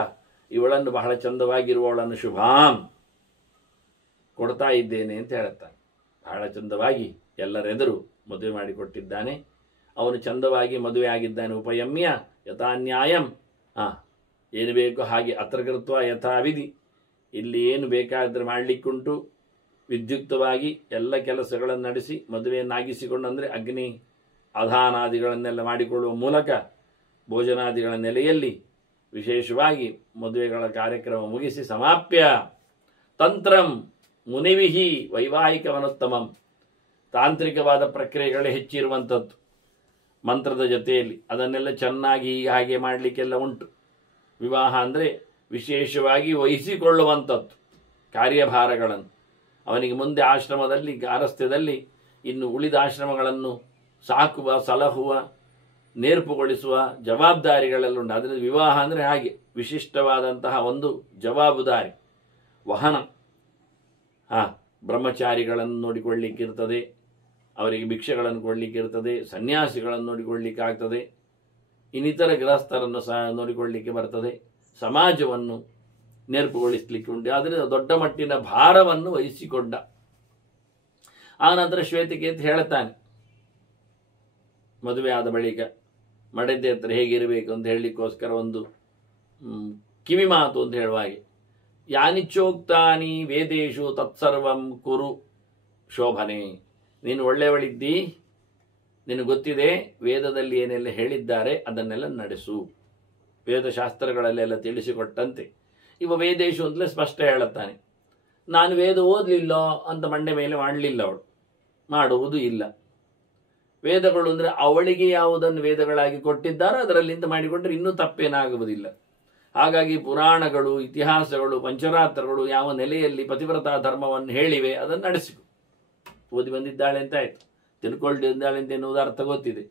ಇವಳನ್ನು ಬಹಳ ಚಂದವಾಗಿರುವವಳನ್ನು ಶುಭಾಂ ಕೊಡ್ತಾ ಇದ್ದೇನೆ ಅಂತ ಹೇಳುತ್ತಾನೆ. ಬಹಳ ಚಂದವಾಗಿ ಎಲ್ಲರೆದುರು ಮದುವೆ ಮಾಡಿಕೊಟ್ಟಿದ್ದಾನೆ. ಅವನು ಚಂದವಾಗಿ ಮದುವೆ ಆಗಿದ್ದಾನೆ. ಉಪಯಮ್ಯ ಯಥಾನ್ಯಾಯಂ, ಏನು ಬೇಕು ಹಾಗೆ, ಅತ್ರಕೃತ್ವ ಯಥಾವಿಧಿ, ಇಲ್ಲಿ ಏನು ಬೇಕಾದರೆ ಮಾಡಲಿಕ್ಕುಂಟು, ವಿದ್ಯುಕ್ತವಾಗಿ ಎಲ್ಲ ಕೆಲಸಗಳನ್ನು ನಡೆಸಿ ಮದುವೆಯನ್ನಾಗಿಸಿಕೊಂಡು, ಅಂದರೆ ಅಗ್ನಿ ಆಧಾನಾದಿಗಳನ್ನೆಲ್ಲ ಮಾಡಿಕೊಳ್ಳುವ ಮೂಲಕ ಭೋಜನಾದಿಗಳ ನೆಲೆಯಲ್ಲಿ ವಿಶೇಷವಾಗಿ ಮದುವೆಗಳ ಕಾರ್ಯಕ್ರಮ ಮುಗಿಸಿ ಸಮಾಪ್ಯ ತಂತ್ರಂ ಮುನಿವಿಹಿ ವೈವಾಹಿಕವನೋತ್ತಮಂ, ತಾಂತ್ರಿಕವಾದ ಪ್ರಕ್ರಿಯೆಗಳೇ ಹೆಚ್ಚಿರುವಂಥದ್ದು ಮಂತ್ರದ ಜೊತೆಯಲ್ಲಿ. ಅದನ್ನೆಲ್ಲ ಚೆನ್ನಾಗಿ ಹಾಗೆ ಮಾಡಲಿಕ್ಕೆಲ್ಲ ಉಂಟು. ವಿವಾಹ ಅಂದರೆ ವಿಶೇಷವಾಗಿ ವಹಿಸಿಕೊಳ್ಳುವಂಥದ್ದು ಕಾರ್ಯಭಾರಗಳನ್ನು. ಅವನಿಗೆ ಮುಂದೆ ಆಶ್ರಮದಲ್ಲಿ, ಗಾರಸ್ಥ್ಯದಲ್ಲಿ ಇನ್ನು ಉಳಿದ ಆಶ್ರಮಗಳನ್ನು ಸಾಕುವ, ಸಲಹುವ, ನೇರ್ಪುಗೊಳಿಸುವ ಜವಾಬ್ದಾರಿಗಳೆಲ್ಲ ಉಂಟು. ಅದರಿಂದ ವಿವಾಹ ಅಂದರೆ ಹಾಗೆ ವಿಶಿಷ್ಟವಾದಂತಹ ಒಂದು ಜವಾಬ್ದಾರಿ ವಹನ. ಬ್ರಹ್ಮಚಾರಿಗಳನ್ನು ನೋಡಿಕೊಳ್ಳಿಕ್ಕಿರ್ತದೆ, ಅವರಿಗೆ ಭಿಕ್ಷೆಗಳನ್ನು ಕೊಡಲಿಕ್ಕಿರ್ತದೆ, ಸನ್ಯಾಸಿಗಳನ್ನು ನೋಡಿಕೊಳ್ಳಿಕ್ಕಾಗ್ತದೆ, ಇನ್ನಿತರ ಗೃಹಸ್ಥರನ್ನು ಸಹ ನೋಡಿಕೊಳ್ಳಲಿಕ್ಕೆ ಬರ್ತದೆ, ಸಮಾಜವನ್ನು ನೇರ್ಪುಗೊಳಿಸಲಿಕ್ಕೆ ಉಂಟು. ಆದ್ದರಿಂದ ದೊಡ್ಡ ಮಟ್ಟಿನ ಭಾರವನ್ನು ವಹಿಸಿಕೊಂಡ. ಆ ನಂತರ ಶ್ವೇತಕೇತು ಹೇಳ್ತಾನೆ, ಮದುವೆ ಆದ ಬಳಿಕ ಮಡದೆ ಹತ್ರ ಹೇಗಿರಬೇಕು ಅಂತ ಹೇಳಲಿಕ್ಕೋಸ್ಕರ ಒಂದು ಕಿವಿ ಮಾತು ಅಂತ ಹೇಳುವ ಹಾಗೆ, ಯಾನಿಚ್ಚೋಕ್ತಾನಿ ವೇದೇಶು ತತ್ಸರ್ವಂ ಕುರು ಶೋಭನೆ. ನೀನು ಒಳ್ಳೆಯವಳಿದ್ದಿ, ನಿನಗೆ ಗೊತ್ತಿದೆ ವೇದದಲ್ಲಿ ಏನೆಲ್ಲ ಹೇಳಿದ್ದಾರೆ ಅದನ್ನೆಲ್ಲ ನಡೆಸು. ವೇದಶಾಸ್ತ್ರಗಳಲ್ಲೆಲ್ಲ ತಿಳಿಸಿಕೊಟ್ಟಂತೆ. ಇವ ವೇದೇಶು ಅಂತಲೇ ಸ್ಪಷ್ಟ ಹೇಳುತ್ತಾನೆ. ನಾನು ವೇದ ಓದಲಿಲ್ಲ ಅಂತ ಮಂಡೆ ಮೇಲೆ ಮಾಡಲಿಲ್ಲ, ಅವಳು ಮಾಡುವುದು ಇಲ್ಲ. ವೇದಗಳು ಅಂದರೆ ಅವಳಿಗೆ ಯಾವುದನ್ನು ವೇದಗಳಾಗಿ ಕೊಟ್ಟಿದ್ದಾರೋ ಅದರಲ್ಲಿಂದ ಮಾಡಿಕೊಂಡ್ರೆ ಇನ್ನೂ ತಪ್ಪೇನಾಗುವುದಿಲ್ಲ. ಹಾಗಾಗಿ ಪುರಾಣಗಳು, ಇತಿಹಾಸಗಳು, ಪಂಚರಾತ್ರಗಳು ಯಾವ ನೆಲೆಯಲ್ಲಿ ಪತಿವ್ರತಾ ಧರ್ಮವನ್ನು ಹೇಳಿವೆ ಅದನ್ನು ನಡೆಸಿಕೊ. ಓದಿ ಬಂದಿದ್ದಾಳೆ ಅಂತ ಆಯಿತು, ತಿಳ್ಕೊಂಡಿದ್ದಾಳೆ ಅಂತ ಎನ್ನುವುದು ಅರ್ಥ ಗೊತ್ತಿದೆ.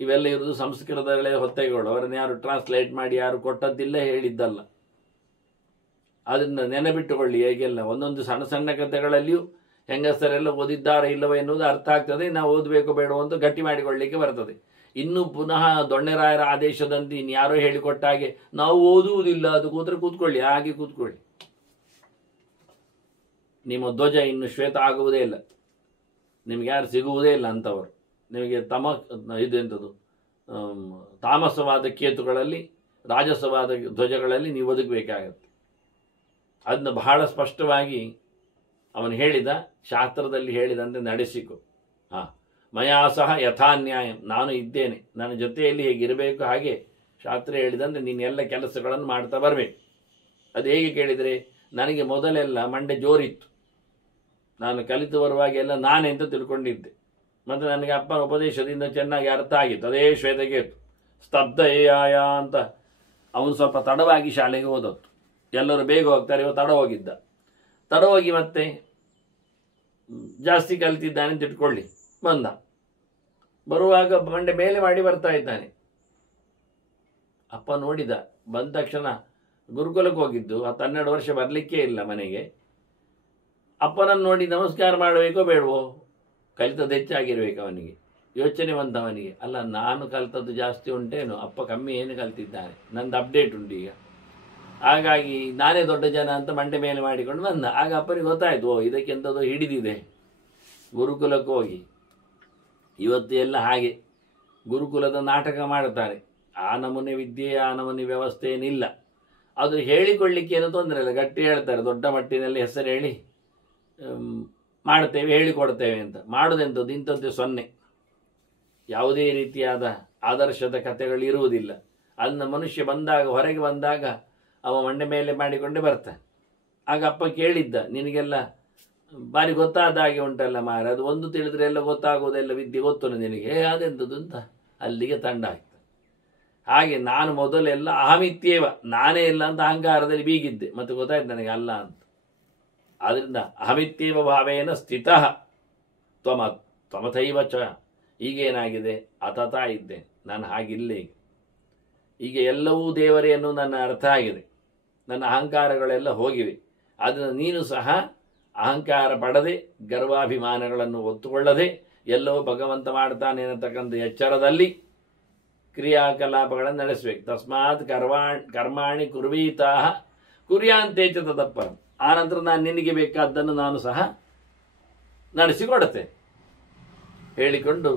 ಇವೆಲ್ಲ ಇರುವುದು ಸಂಸ್ಕೃತಗಳೇ ಹೊತ್ತೆಗಳು, ಅವರನ್ನು ಯಾರು ಟ್ರಾನ್ಸ್ಲೇಟ್ ಮಾಡಿ ಯಾರು ಕೊಟ್ಟದ್ದಿಲ್ಲ, ಹೇಳಿದ್ದಲ್ಲ. ಅದನ್ನು ನೆನಪಿಟ್ಟುಕೊಳ್ಳಿ. ಹೇಗೆಲ್ಲ ಒಂದೊಂದು ಸಣ್ಣ ಸಣ್ಣ ಕಥೆಗಳಲ್ಲಿಯೂ ಹೆಂಗಸರೆಲ್ಲ ಓದಿದ್ದಾರೆ ಇಲ್ಲವೋ ಎನ್ನುವುದು ಅರ್ಥ ಆಗ್ತದೆ. ನಾವು ಓದಬೇಕು ಬೇಡವೋ ಅಂತ ಗಟ್ಟಿ ಮಾಡಿಕೊಳ್ಳಲಿಕ್ಕೆ ಬರ್ತದೆ. ಇನ್ನು ಪುನಃ ದೊಣ್ಣೆರಾಯರ ಆದೇಶದಂತೆ ಇನ್ಯಾರೋ ಹೇಳಿಕೊಟ್ಟ ಹಾಗೆ ನಾವು ಓದುವುದಿಲ್ಲ, ಅದು ಕೂತ್ರೆ ಕೂತ್ಕೊಳ್ಳಿ, ಹಾಗೆ ಕೂತ್ಕೊಳ್ಳಿ. ನಿಮ್ಮ ಧ್ವಜ ಇನ್ನು ಶ್ವೇತ ಆಗುವುದೇ ಇಲ್ಲ, ನಿಮ್ಗೆ ಯಾರು ಸಿಗುವುದೇ ಇಲ್ಲ ಅಂಥವರು. ನಿಮಗೆ ಇದೆಂಥದ್ದು ತಾಮಸವಾದ ಕೇತುಗಳಲ್ಲಿ, ರಾಜಸವಾದ ಧ್ವಜಗಳಲ್ಲಿ ನೀವು ಬದುಕಬೇಕಾಗತ್ತೆ. ಅದನ್ನ ಬಹಳ ಸ್ಪಷ್ಟವಾಗಿ ಅವನು ಹೇಳಿದ, ಶಾಸ್ತ್ರದಲ್ಲಿ ಹೇಳಿದಂತೆ ನಡೆಸಿಕೊ. ಮಯಾ ಸಹ ಯಥಾನ್ಯಾಯಂ, ನಾನು ಇದ್ದೇನೆ, ನನ್ನ ಜೊತೆಯಲ್ಲಿ ಹೇಗಿರಬೇಕು ಹಾಗೆ ಶಾಸ್ತ್ರ ಹೇಳಿದಂತೆ ನೀನು ಎಲ್ಲ ಕೆಲಸಗಳನ್ನು ಮಾಡ್ತಾ ಬರಬೇಕು. ಅದು ಹೇಗೆ ಕೇಳಿದರೆ, ನನಗೆ ಮೊದಲೆಲ್ಲ ಮಂಡೆ ಜೋರಿತ್ತು, ನಾನು ಕಲಿತು ಬರುವಾಗೆಲ್ಲ ನಾನೇ ಅಂತ ತಿಳ್ಕೊಂಡಿದ್ದೆ. ಮತ್ತು ನನಗೆ ಅಪ್ಪನ ಉಪದೇಶದಿಂದ ಚೆನ್ನಾಗಿ ಅರ್ಥ ಆಗಿತ್ತು. ಅದೇ ಶ್ವೇತಕೇತು ಸ್ತಬ್ಧ ಏಯಾಯ ಅಂತ ಅವನು ಸ್ವಲ್ಪ ತಡವಾಗಿ ಶಾಲೆಗೆ ಹೋದತ್ತು. ಎಲ್ಲರೂ ಬೇಗ ಹೋಗ್ತಾರೆ, ಇವ ತಡ ಹೋಗಿದ್ದ. ತಡ ಹೋಗಿ ಮತ್ತೆ ಜಾಸ್ತಿ ಕಲಿತಿದ್ದಾನೆ ಅಂತ ಇಟ್ಕೊಳ್ಳಿ. ಬಂದ, ಬರುವಾಗ ಮಂಡೆ ಮೇಲೆ ಮಾಡಿ ಬರ್ತಾ ಇದ್ದಾನೆ. ಅಪ್ಪ ನೋಡಿದ, ಬಂದ ತಕ್ಷಣ ಗುರುಕುಲಕ್ಕೆ ಹೋಗಿದ್ದು 10-12 ವರ್ಷ ಬರಲಿಕ್ಕೇ ಇಲ್ಲ ಮನೆಗೆ. ಅಪ್ಪನನ್ನು ನೋಡಿ ನಮಸ್ಕಾರ ಮಾಡಬೇಕೋ ಬೇಡವೋ, ಕಲಿತದ್ದು ಹೆಚ್ಚಾಗಿರ್ಬೇಕು ಅವನಿಗೆ. ಯೋಚನೆ ಬಂದವನಿಗೆ, ಅಲ್ಲ ನಾನು ಕಲಿತದ್ದು ಜಾಸ್ತಿ ಉಂಟೇನು, ಅಪ್ಪ ಕಮ್ಮಿ ಏನು ಕಲಿತಿದ್ದಾನೆ, ನಂದು ಅಪ್ಡೇಟ್ ಉಂಟು ಈಗ, ಹಾಗಾಗಿ ನಾನೇ ದೊಡ್ಡ ಜನ ಅಂತ ಮಂಡೆ ಮೇಲೆ ಮಾಡಿಕೊಂಡು ಬಂದ. ಆಗ ಅಪ್ಪನಿಗೆ ಗೊತ್ತಾಯ್ತು, ಓ ಇದಕ್ಕೆಂಥದ್ದು ಹಿಡಿದಿದೆ. ಗುರುಕುಲಕ್ಕೆ ಹೋಗಿ ಇವತ್ತು ಎಲ್ಲ ಹಾಗೆ ಗುರುಕುಲದ ನಾಟಕ ಮಾಡ್ತಾರೆ. ಆ ನಮೂನೆ ವಿದ್ಯೆ, ಆ ನಮೂನೆ ವ್ಯವಸ್ಥೆ ಏನಿಲ್ಲ. ಅದು ಹೇಳಿಕೊಳ್ಳಿಕ್ಕೆ ಏನೋ ತೊಂದರೆ ಇಲ್ಲ, ಗಟ್ಟಿ ಹೇಳ್ತಾರೆ, ದೊಡ್ಡ ಮಟ್ಟಿನಲ್ಲಿ ಹೆಸರು ಹೇಳಿ ಮಾಡ್ತೇವೆ, ಹೇಳಿಕೊಡ್ತೇವೆ ಅಂತ. ಮಾಡೋದೆಂಥದ್ದು ಇಂಥದ್ದು 0. ಯಾವುದೇ ರೀತಿಯಾದ ಆದರ್ಶದ ಕಥೆಗಳು ಇರುವುದಿಲ್ಲ. ಅದನ್ನ ಮನುಷ್ಯ ಬಂದಾಗ, ಹೊರಗೆ ಬಂದಾಗ ಅವ ಮಂಡೆ ಮೇಲೆ ಮಾಡಿಕೊಂಡೇ ಬರ್ತಾನೆ. ಆಗ ಅಪ್ಪ ಕೇಳಿದ್ದ, ನಿನಗೆಲ್ಲ ಬಾರಿ ಗೊತ್ತಾದ ಹಾಗೆ ಉಂಟಲ್ಲ ಮಾರ, ಅದು ಒಂದು ತಿಳಿದ್ರೆ ಎಲ್ಲ ಗೊತ್ತಾಗೋದೆಲ್ಲ ವಿದ್ಯೆ ಗೊತ್ತು ನಿನಗೆ, ಅದೆಂಥದ್ದು ಅಂತ ಅಲ್ಲಿಗೆ ತಂಡ ಆಯ್ತು. ಹಾಗೆ ನಾನು ಮೊದಲೆಲ್ಲ ಅಹಮಿತ್ಯೇವ, ನಾನೇ ಇಲ್ಲ ಅಂತ ಅಹಂಕಾರದಲ್ಲಿ ಬೀಗಿದ್ದೆ, ಮತ್ತೆ ಗೊತ್ತಾಯ್ತು ನನಗೆ ಅಲ್ಲ ಅಂತ. ಆದ್ರಿಂದ ಅಹಮಿತ್ಯೇವ ಭಾವೇನ ಸ್ಥಿತಃ ತ್ವಮಥೈವ ಚ. ಈಗೇನಾಗಿದೆ, ಅತತಾ ಇದ್ದೆ ನಾನು, ಹಾಗಿಲ್ಲೇ ಈಗ ಎಲ್ಲವೂ ದೇವರೇ ಅನ್ನೋ ನನ್ನ ಅರ್ಥ ಆಗಿದೆ, ನನ್ನ ಅಹಂಕಾರಗಳೆಲ್ಲ ಹೋಗಿವೆ. ಆದ್ದರಿಂದ ನೀನು ಸಹ ಅಹಂಕಾರ ಪಡದೆ ಗರ್ವಾಭಿಮಾನಗಳನ್ನು ಒತ್ತುಕೊಳ್ಳದೆ ಎಲ್ಲವೂ ಭಗವಂತ ಮಾಡ್ತಾನೆ ಅನ್ನತಕ್ಕಂಥ ಎಚ್ಚರದಲ್ಲಿ ಕ್ರಿಯಾಕಲಾಪಗಳನ್ನು ನಡೆಸಬೇಕು. ತಸ್ಮಾತ್ ಕರ್ಮಾಣಿ ಕುರ್ವೀತಾ ಕುರ್ಯಾಂತೆ ಚ ತದಪ್ಪರಂ. ಆನಂತರ ನಾನು ನಿನಗೆ ಬೇಕಾದ್ದನ್ನು ನಾನು ಸಹ ನಡೆಸಿಕೊಡುತ್ತೆ ಹೇಳಿಕೊಂಡು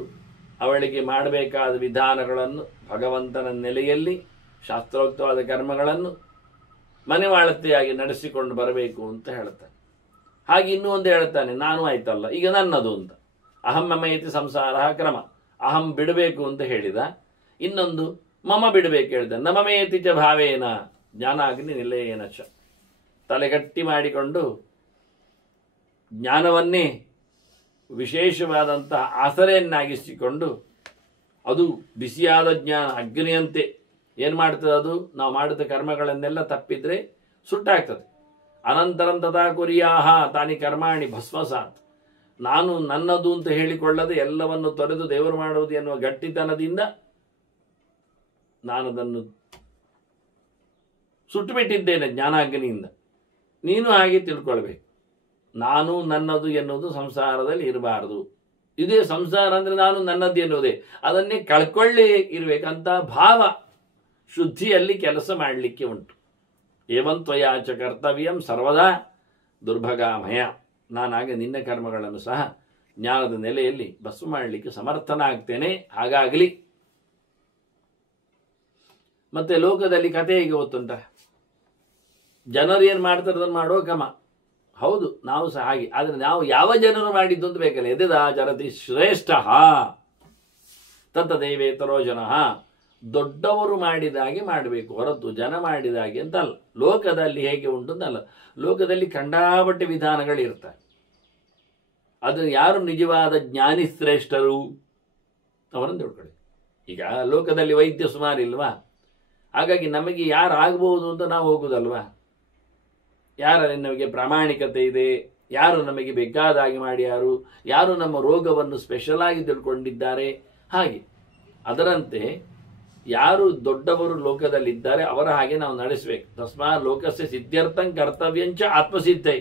ಅವಳಿಗೆ ಮಾಡಬೇಕಾದ ವಿಧಾನಗಳನ್ನು ಭಗವಂತನ ನೆಲೆಯಲ್ಲಿ ಶಾಸ್ತ್ರೋಕ್ತವಾದ ಕರ್ಮಗಳನ್ನು ಮನೆವಾಳತೆಯಾಗಿ ನಡೆಸಿಕೊಂಡು ಬರಬೇಕು ಅಂತ ಹೇಳ್ತಾನೆ. ಹಾಗೆ ಇನ್ನೂ ಒಂದು ಹೇಳ್ತಾನೆ, ನಾನು ಆಯ್ತಲ್ಲ ಈಗ ನನ್ನದು ಅಂತ. ಅಹಂ ಮಮಯತಿ ಸಂಸಾರ ಕ್ರಮ, ಅಹಂ ಬಿಡಬೇಕು ಅಂತ ಹೇಳಿದ. ಇನ್ನೊಂದು ಮಮ ಬಿಡಬೇಕು ಹೇಳಿದ. ನಮಮೇತಿ ಚ ಭಾವೇನ ಜ್ಞಾನಾಗ್ನಿ ನಿಲಯೇನ ಚ. ತಲೆಗಟ್ಟಿ ಮಾಡಿಕೊಂಡು ಜ್ಞಾನವನ್ನೇ ವಿಶೇಷವಾದಂತಹ ಆಸರೆಯನ್ನಾಗಿಸಿಕೊಂಡು, ಅದು ಬಿಸಿಯಾದ ಜ್ಞಾನ ಅಗ್ನಿಯಂತೆ ಏನು ಮಾಡ್ತದೆ, ಅದು ನಾವು ಮಾಡಿದ ಕರ್ಮಗಳನ್ನೆಲ್ಲ ತಪ್ಪಿದ್ರೆ ಸುಟ್ಟಾಗ್ತದೆ. ಅನಂತರಂ ತಥಾ ಕುರ್ಯಾಹ ತಾನಿ ಕರ್ಮಾಣಿ ಭಸ್ಮಸಾತ್. ನಾನು ನನ್ನದು ಅಂತ ಹೇಳಿಕೊಳ್ಳದೆ ಎಲ್ಲವನ್ನು ತೊರೆದು ದೇವರು ಮಾಡುವುದು ಎನ್ನುವ ಗಟ್ಟಿತನದಿಂದ ನಾನದನ್ನು ಸುಟ್ಟುಬಿಟ್ಟಿದ್ದೇನೆ ಜ್ಞಾನಾಗ್ನಿಯಿಂದ. ನೀನು ಹಾಗೆ ತಿಳ್ಕೊಳ್ಬೇಕು. ನಾನು ನನ್ನದು ಎನ್ನುವುದು ಸಂಸಾರದಲ್ಲಿ ಇರಬಾರದು. ಇದೇ ಸಂಸಾರ ಅಂದರೆ ನಾನು ನನ್ನದು ಎನ್ನುವುದೇ, ಅದನ್ನೇ ಕಳ್ಕೊಳ್ಳಿ ಇರಬೇಕಂತ ಭಾವ ಶುದ್ಧಿಯಲ್ಲಿ ಕೆಲಸ ಮಾಡಲಿಕ್ಕೆ ಉಂಟು. ಏವಂತ್ವಯಾಚ ಕರ್ತವ್ಯಂ ಸರ್ವದಾ ದುರ್ಭಗಾಮಯ. ನಾನಾಗ ನಿನ್ನ ಕರ್ಮಗಳನ್ನು ಸಹ ಜ್ಞಾನದ ನೆಲೆಯಲ್ಲಿ ಭಸ್ಮ ಮಾಡಲಿಕ್ಕೆ ಸಮರ್ಥನಾಗ್ತೇನೆ, ಹಾಗಾಗಲಿ. ಮತ್ತೆ ಲೋಕದಲ್ಲಿ ಕಥೆ ಹೇಗೆ ಗೊತ್ತುಂಟ, ಜನರು ಏನು ಮಾಡ್ತಾರೆ ಅದನ್ನು ಮಾಡೋ ಕ್ರಮ. ಹೌದು, ನಾವು ಸಹ ಹಾಗೆ. ಆದರೆ ನಾವು ಯಾವ ಜನರು ಮಾಡಿದ್ದು ಅಂತ ಬೇಕಲ್ಲ. ಎದೆದಾಚರತಿ ಶ್ರೇಷ್ಠ ತತ್ತದೇವೇತರೋ ಜನಃ. ದೊಡ್ಡವರು ಮಾಡಿದಾಗೆ ಮಾಡಬೇಕು ಹೊರತು ಜನ ಮಾಡಿದಾಗೆ ಅಂತಲ್ಲ. ಲೋಕದಲ್ಲಿ ಹೇಗೆ ಉಂಟು ಅಂತಲ್ಲ, ಲೋಕದಲ್ಲಿ ಕಂಡಾಪಟ್ಟೆ ವಿಧಾನಗಳಿರ್ತವೆ. ಅದನ್ನು ಯಾರು ನಿಜವಾದ ಜ್ಞಾನಿ ಶ್ರೇಷ್ಠರು ಅವರನ್ನು ತಿಳ್ಕೊಳ್ಳಿ. ಈಗ ಲೋಕದಲ್ಲಿ ವೈದ್ಯ ಸುಮಾರಿಲ್ವಾ, ಹಾಗಾಗಿ ನಮಗೆ ಯಾರು ಆಗ್ಬೋದು ಅಂತ ನಾವು ಹೋಗುದಲ್ವಾ. ಯಾರಲ್ಲಿ ನಮಗೆ ಪ್ರಾಮಾಣಿಕತೆ ಇದೆ, ಯಾರು ನಮಗೆ ಬೇಕಾದಾಗಿ ಮಾಡ್ಯಾರು, ಯಾರು ನಮ್ಮ ರೋಗವನ್ನು ಸ್ಪೆಷಲ್ ಆಗಿ ತಿಳ್ಕೊಂಡಿದ್ದಾರೆ, ಹಾಗೆ ಅದರಂತೆ ಯಾರು ದೊಡ್ಡವರು ಲೋಕದಲ್ಲಿದ್ದಾರೆ ಅವರ ಹಾಗೆ ನಾವು ನಡೆಸಬೇಕು. ತಸ್ಮಾ ಲೋಕಸ್ಯ ಸಿದ್ಧ್ಯರ್ಥಂ ಕರ್ತವ್ಯಂಚ ಆತ್ಮಸಿದ್ಧೈ.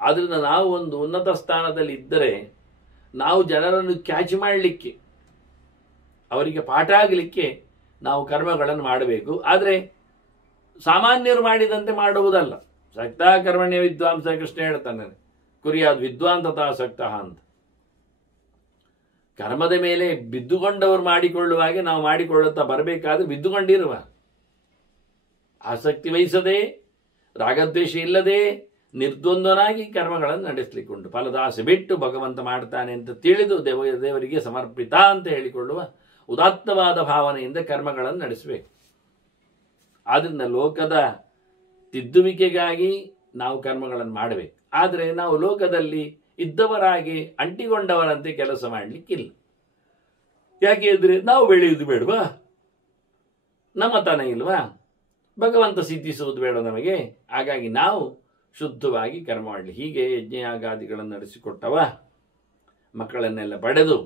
ಆದ್ರಿಂದ ನಾವು ಒಂದು ಉನ್ನತ ಸ್ಥಾನದಲ್ಲಿ ಇದ್ದರೆ ನಾವು ಜನರನ್ನು ಕ್ಯಾಚ್ ಮಾಡಲಿಕ್ಕೆ, ಅವರಿಗೆ ಪಾಠ ಆಗಲಿಕ್ಕೆ ನಾವು ಕರ್ಮಗಳನ್ನು ಮಾಡಬೇಕು. ಆದರೆ ಸಾಮಾನ್ಯರು ಮಾಡಿದಂತೆ ಮಾಡುವುದಲ್ಲ. ಸಕ್ತ ಕರ್ಮಣ್ಯ ವಿದ್ವಾಂಸ ಕೃಷ್ಣ ಹೇಳ್ತಾನೆ, ಕುರಿಯಾದ ವಿದ್ವಾನ್ ತಥಾ ಸಕ್ತಃ ಅಂತ. ಕರ್ಮದ ಮೇಲೆ ಬಿದ್ದುಕೊಂಡವರು ಮಾಡಿಕೊಳ್ಳುವ ಹಾಗೆ ನಾವು ಮಾಡಿಕೊಳ್ಳುತ್ತಾ ಬರಬೇಕಾದ್ರೆ ಬಿದ್ದುಕೊಂಡಿರುವ, ಆಸಕ್ತಿ ವಹಿಸದೆ, ರಾಗದ್ವೇಷ ಇಲ್ಲದೆ ನಿರ್ದ್ವಂದ್ವನಾಗಿ ಕರ್ಮಗಳನ್ನು ನಡೆಸಲಿಕ್ಕೆ ಉಂಟು. ಫಲದಾಸೆ ಬಿಟ್ಟು ಭಗವಂತ ಮಾಡ್ತಾನೆ ಅಂತ ತಿಳಿದು ದೇವರಿಗೆ ಸಮರ್ಪಿತ ಅಂತ ಹೇಳಿಕೊಳ್ಳುವ ಉದಾತ್ತವಾದ ಭಾವನೆಯಿಂದ ಕರ್ಮಗಳನ್ನು ನಡೆಸಬೇಕು. ಆದ್ರಿಂದ ಲೋಕದ ತಿದ್ದುವಿಕೆಗಾಗಿ ನಾವು ಕರ್ಮಗಳನ್ನು ಮಾಡಬೇಕು. ಆದರೆ ನಾವು ಲೋಕದಲ್ಲಿ ಇದ್ದವರಾಗಿ ಅಂಟಿಕೊಂಡವರಂತೆ ಕೆಲಸ ಮಾಡಲಿಕ್ಕಿಲ್ಲ. ಯಾಕೆ ಇದ್ರೆ ನಾವು ಬೆಳೆಯುವುದು ಬೇಡವಾ, ನಮ್ಮತನ ಇಲ್ವಾ, ಭಗವಂತ ಸಿದ್ಧಿಸುವುದು ಬೇಡ ನಮಗೆ. ಹಾಗಾಗಿ ನಾವು ಶುದ್ಧವಾಗಿ ಕರ್ಮ ಮಾಡಲಿ. ಹೀಗೆ ಯಜ್ಞಯಾಗಾದಿಗಳನ್ನು ನಡೆಸಿಕೊಟ್ಟವ ಮಕ್ಕಳನ್ನೆಲ್ಲ ಪಡೆದು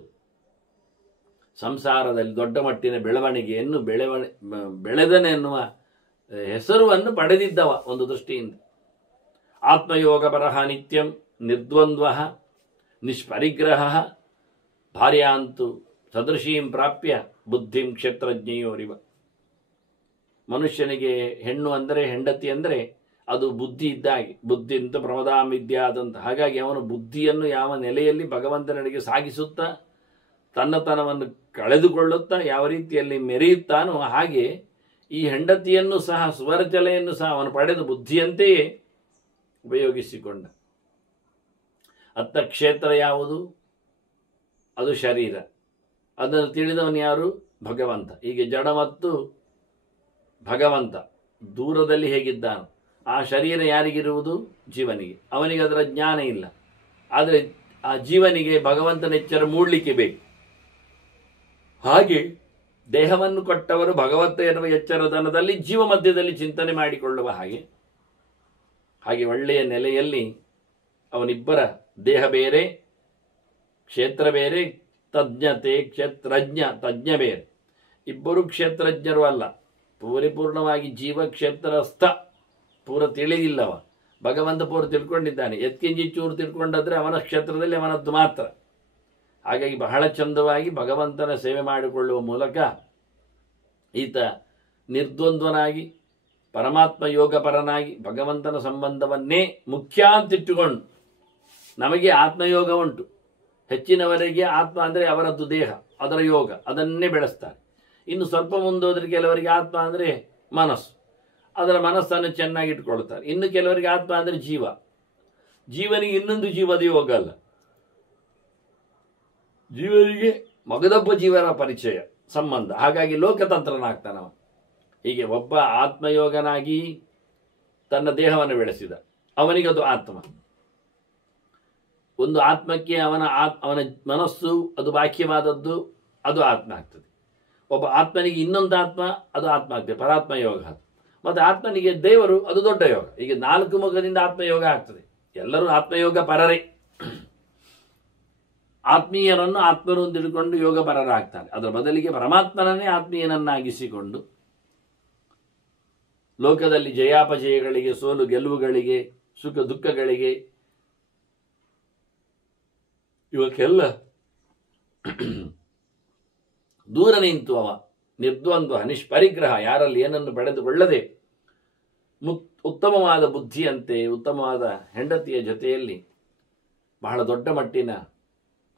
ಸಂಸಾರದಲ್ಲಿ ದೊಡ್ಡ ಮಟ್ಟಿನ ಬೆಳವಣಿಗೆಯನ್ನು ಬೆಳೆದನೆ ಎನ್ನುವ ಹೆಸರುವನ್ನು ಪಡೆದಿದ್ದವ ಒಂದು ದೃಷ್ಟಿಯಿಂದ. ಆತ್ಮಯೋಗ ಬರಹ ನಿತ್ಯಂ ನಿರ್ದ್ವಂದ್ವ ನಿಷ್ಪರಿಗ್ರಹ ಭಾರ್ಯಾಂತು ಸದೃಶೀಂ ಪ್ರಾಪ್ಯ ಬುದ್ಧಿಂ ಕ್ಷೇತ್ರಜ್ಞೆಯೋರಿವ. ಮನುಷ್ಯನಿಗೆ ಹೆಣ್ಣು ಅಂದರೆ, ಹೆಂಡತಿ ಅಂದರೆ ಅದು ಬುದ್ಧಿ ಇದ್ದಾಗೆ. ಬುದ್ಧಿ ಅಂತ ಪ್ರಮದಾಂ ವಿದ್ಯಾದಂತ. ಹಾಗಾಗಿ ಅವನು ಬುದ್ಧಿಯನ್ನು ಯಾವ ನೆಲೆಯಲ್ಲಿ ಭಗವಂತನಿಗೆ ಸಾಗಿಸುತ್ತಾ ತನ್ನತನವನ್ನು ಕಳೆದುಕೊಳ್ಳುತ್ತಾ ಯಾವ ರೀತಿಯಲ್ಲಿ ಮೆರೆಯುತ್ತಾನೋ ಹಾಗೆ ಈ ಹೆಂಡತಿಯನ್ನು ಸಹ, ಸುವರ್ಚಲೆಯನ್ನು ಸಹ ಅವನು ಪಡೆದು ಬುದ್ಧಿಯಂತೆಯೇ ಉಪಯೋಗಿಸಿಕೊಂಡ. ಅತ್ತ ಕ್ಷೇತ್ರ ಯಾವುದು? ಅದು ಶರೀರ. ಅದನ್ನು ತಿಳಿದವನು ಯಾರು? ಭಗವಂತ. ಹೀಗೆ ಜಡ ಮತ್ತು ಭಗವಂತ ದೂರದಲ್ಲಿ ಹೇಗಿದ್ದಾನೋ ಆ ಶರೀರ ಯಾರಿಗಿರುವುದು? ಜೀವನಿಗೆ. ಅವನಿಗೆ ಅದರ ಜ್ಞಾನ ಇಲ್ಲ. ಆದರೆ ಆ ಜೀವನಿಗೆ ಭಗವಂತನ ಎಚ್ಚರ ಮೂಡಲಿಕ್ಕೆ ಬೇಕು. ಹಾಗೆ ದೇಹವನ್ನು ಕೊಟ್ಟವರು ಭಗವಂತ ಎನ್ನುವ ಎಚ್ಚರತನದಲ್ಲಿ ಜೀವ ಮಧ್ಯದಲ್ಲಿ ಚಿಂತನೆ ಮಾಡಿಕೊಳ್ಳುವ ಹಾಗೆ ಒಳ್ಳೆಯ ನೆಲೆಯಲ್ಲಿ ಅವನಿಬ್ಬರ ದೇಹ ಬೇರೆ, ಕ್ಷೇತ್ರ ಬೇರೆ, ತಜ್ಞ ಬೇರೆ. ಇಬ್ಬರು ಕ್ಷೇತ್ರಜ್ಞರು ಅಲ್ಲ. ಪರಿಪೂರ್ಣವಾಗಿ ಜೀವ ಕ್ಷೇತ್ರಸ್ಥ, ಪೂರ ತಿಳಿದಿಲ್ಲವ. ಭಗವಂತ ಪೂರ ತಿಳ್ಕೊಂಡಿದ್ದಾನೆ. ಎತ್ಕಿಂಜಿ ಚೂರು ತಿಳ್ಕೊಂಡಾದ್ರೆ ಅವನ ಕ್ಷೇತ್ರದಲ್ಲಿ ಅವನದ್ದು ಮಾತ್ರ. ಹಾಗಾಗಿ ಬಹಳ ಚಂದವಾಗಿ ಭಗವಂತನ ಸೇವೆ ಮಾಡಿಕೊಳ್ಳುವ ಮೂಲಕ ಈತ ನಿರ್ದ್ವಂದ್ವನಾಗಿ ಪರಮಾತ್ಮ ಯೋಗಪರನಾಗಿ ಭಗವಂತನ ಸಂಬಂಧವನ್ನೇ ಮುಖ್ಯ ಅಂತಿಟ್ಟುಕೊಂಡು, ನಮಗೆ ಆತ್ಮಯೋಗ ಉಂಟು. ಹೆಚ್ಚಿನವರಿಗೆ ಆತ್ಮ ಅಂದರೆ ಅವರದ್ದು ದೇಹ, ಅದರ ಯೋಗ, ಅದನ್ನೇ ಬೆಳೆಸ್ತಾರೆ. ಇನ್ನು ಸ್ವಲ್ಪ ಮುಂದೋದ್ರೆ ಕೆಲವರಿಗೆ ಆತ್ಮ ಅಂದರೆ ಮನಸ್ಸು, ಅದರ ಮನಸ್ಸನ್ನು ಚೆನ್ನಾಗಿ ಇಟ್ಕೊಳ್ತಾರೆ. ಇನ್ನು ಕೆಲವರಿಗೆ ಆತ್ಮ ಅಂದರೆ ಜೀವ, ಜೀವನಿಗೆ ಇನ್ನೊಂದು ಜೀವದ ಯೋಗ ಅಲ್ಲ, ಜೀವನಿಗೆ ಮಗದೊಬ್ಬ ಜೀವನ ಪರಿಚಯ ಸಂಬಂಧ. ಹಾಗಾಗಿ ಲೋಕತಂತ್ರನಾಗ್ತಾನವ. ಹೀಗೆ ಒಬ್ಬ ಆತ್ಮಯೋಗನಾಗಿ ತನ್ನ ದೇಹವನ್ನು ಬೆಳೆಸಿದ, ಅವನಿಗದು ಆತ್ಮ. ಒಂದು ಆತ್ಮಕ್ಕೆ ಅವನ ಮನಸ್ಸು ಅದು ಬಾಕ್ಯವಾದದ್ದು, ಅದು ಆತ್ಮ ಆಗ್ತದೆ. ಒಬ್ಬ ಆತ್ಮನಿಗೆ ಇನ್ನೊಂದು ಆತ್ಮ, ಅದು ಆತ್ಮ ಆಗ್ತದೆ, ಪರಾತ್ಮ ಯೋಗ. ಮತ್ತು ಆತ್ಮನಿಗೆ ದೇವರು, ಅದು ದೊಡ್ಡ ಯೋಗ. ಈಗ 4 ಮುಖದಿಂದ ಆತ್ಮಯೋಗ ಆಗ್ತದೆ. ಎಲ್ಲರೂ ಆತ್ಮಯೋಗ ಪರರೇ. ಆತ್ಮೀಯರನ್ನು ಆತ್ಮರು ತಿಳ್ಕೊಂಡು ಯೋಗ ಪರರಾಗ್ತಾರೆ. ಅದರ ಬದಲಿಗೆ ಪರಮಾತ್ಮನನ್ನೇ ಆತ್ಮೀಯನನ್ನಾಗಿಸಿಕೊಂಡು ಲೋಕದಲ್ಲಿ ಜಯಾಪಜಯಗಳಿಗೆ, ಸೋಲು ಗೆಲುವುಗಳಿಗೆ, ಸುಖ ದುಃಖಗಳಿಗೆ, ಇವಕ್ಕೆಲ್ಲ ದೂರ ನಿಂತು ಅವ ನಿರ್ದ್ವಂದ್ವ ನಿಷ್ಪರಿಗ್ರಹ, ಯಾರಲ್ಲಿ ಏನನ್ನು ಪಡೆದುಕೊಳ್ಳದೆ ಉತ್ತಮವಾದ ಬುದ್ಧಿಯಂತೆ ಉತ್ತಮವಾದ ಹೆಂಡತಿಯ ಜೊತೆಯಲ್ಲಿ ಬಹಳ ದೊಡ್ಡ ಮಟ್ಟಿನ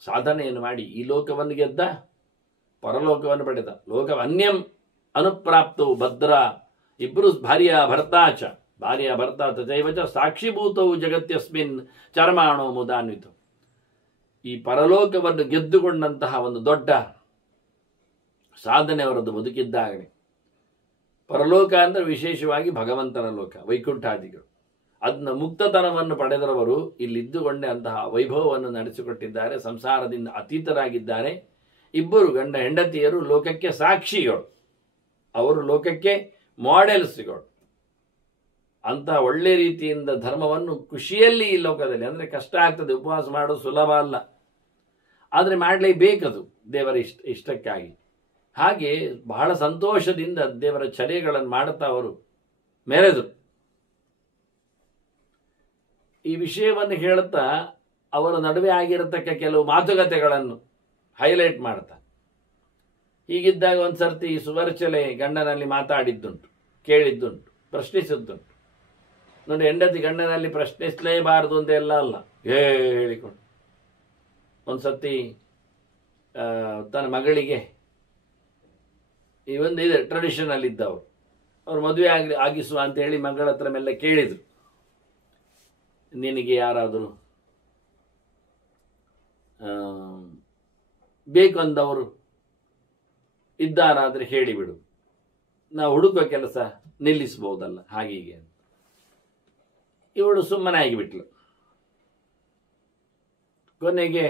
ಸಾಧನೆಯನ್ನು ಮಾಡಿ ಈ ಲೋಕವನ್ನು ಗೆದ್ದ, ಪರಲೋಕವನ್ನು ಪಡೆದ. ಲೋಕವನ್ಯಂ ಅನುಪ್ರಾಪ್ತವು ಭದ್ರ, ಇಬ್ಬರು ಭಾರ್ಯ ಭರ್ತ ತಥೈವಚ ಸಾಕ್ಷಿಭೂತವು ಜಗತ್ಯಸ್ಮಿನ್ ಚರ್ಮಾಣೋ ಮುದಾನ್ವಿತು. ಈ ಪರಲೋಕವನ್ನು ಗೆದ್ದುಕೊಂಡಂತಹ ಒಂದು ದೊಡ್ಡ ಸಾಧನೆ ಅವರದ್ದು ಬದುಕಿದ್ದಾಗಲೇ. ಪರಲೋಕ ಅಂದರೆ ವಿಶೇಷವಾಗಿ ಭಗವಂತನ ಲೋಕ, ವೈಕುಂಠಾದಿಗಳು. ಅದನ್ನ ಮುಕ್ತತನವನ್ನು ಪಡೆದರವರು ಇಲ್ಲಿದ್ದುಕೊಂಡೇ ಅಂತಹ ವೈಭವವನ್ನು ನಡೆಸಿಕೊಟ್ಟಿದ್ದಾರೆ. ಸಂಸಾರದಿಂದ ಅತೀತರಾಗಿದ್ದಾರೆ. ಇಬ್ಬರು ಗಂಡ ಹೆಂಡತಿಯರು ಲೋಕಕ್ಕೆ ಸಾಕ್ಷಿಗಳು, ಅವರು ಲೋಕಕ್ಕೆ ಮಾಡೆಲ್ಸ್ಗಳು. ಅಂತಹ ಒಳ್ಳೆ ರೀತಿಯಿಂದ ಧರ್ಮವನ್ನು ಖುಷಿಯಲ್ಲಿ ಈ ಲೋಕದಲ್ಲಿ, ಅಂದರೆ ಕಷ್ಟ ಆಗ್ತದೆ, ಉಪವಾಸ ಮಾಡೋದು ಸುಲಭ ಅಲ್ಲ, ಆದರೆ ಮಾಡಲೇಬೇಕದು ದೇವರ ಇಷ್ಟಕ್ಕಾಗಿ. ಹಾಗೆ ಬಹಳ ಸಂತೋಷದಿಂದ ದೇವರ ಚರ್ಯಗಳನ್ನು ಮಾಡುತ್ತಾ ಅವರು ಮೆರೆದರು. ಈ ವಿಷಯವನ್ನು ಹೇಳುತ್ತಾ ಅವರ ನಡುವೆ ಆಗಿರತಕ್ಕ ಕೆಲವು ಮಾತುಕತೆಗಳನ್ನು ಹೈಲೈಟ್ ಮಾಡ್ತಾ, ಹೀಗಿದ್ದಾಗ ಒಂದು ಸರ್ತಿ ಸುವರ್ಚಲೆ ಗಂಡನಲ್ಲಿ ಮಾತಾಡಿದ್ದುಂಟು, ಕೇಳಿದ್ದುಂಟು, ಪ್ರಶ್ನಿಸಿದ್ದುಂಟು. ನೋಡಿ, ಹೆಂಡತಿ ಗಂಡನಲ್ಲಿ ಪ್ರಶ್ನಿಸಲೇಬಾರದು ಅಂತ ಎಲ್ಲ ಅಲ್ಲ, ಹೇಳಿಕೊಂಡು ಒಂದು ಸರ್ತಿ ತನ್ನ ಮಗಳಿಗೆ ಈ ಒಂದು ಇದೆ ಟ್ರೆಡಿಷನಲ್ ಇದ್ದವರು, ಅವ್ರು ಮದುವೆ ಆಗಿಸುವ ಅಂತ ಹೇಳಿ ಮಗಳ ಹತ್ರ ಮೆಲ್ಲ ಕೇಳಿದರು, ನಿನಗೆ ಯಾರಾದರೂ ಬೇಕಂದವರು ಇದ್ದಾರಾದರೆ ಹೇಳಿಬಿಡು, ನಾವು ಹುಡುಕುವ ಕೆಲಸ ನಿಲ್ಲಿಸಬಹುದಲ್ಲ, ಹಾಗೀಗೆ ಅಂತ. ಇವಳು ಸುಮ್ಮನೆ ಆಗಿಬಿಟ್ಲು. ಕೊನೆಗೆ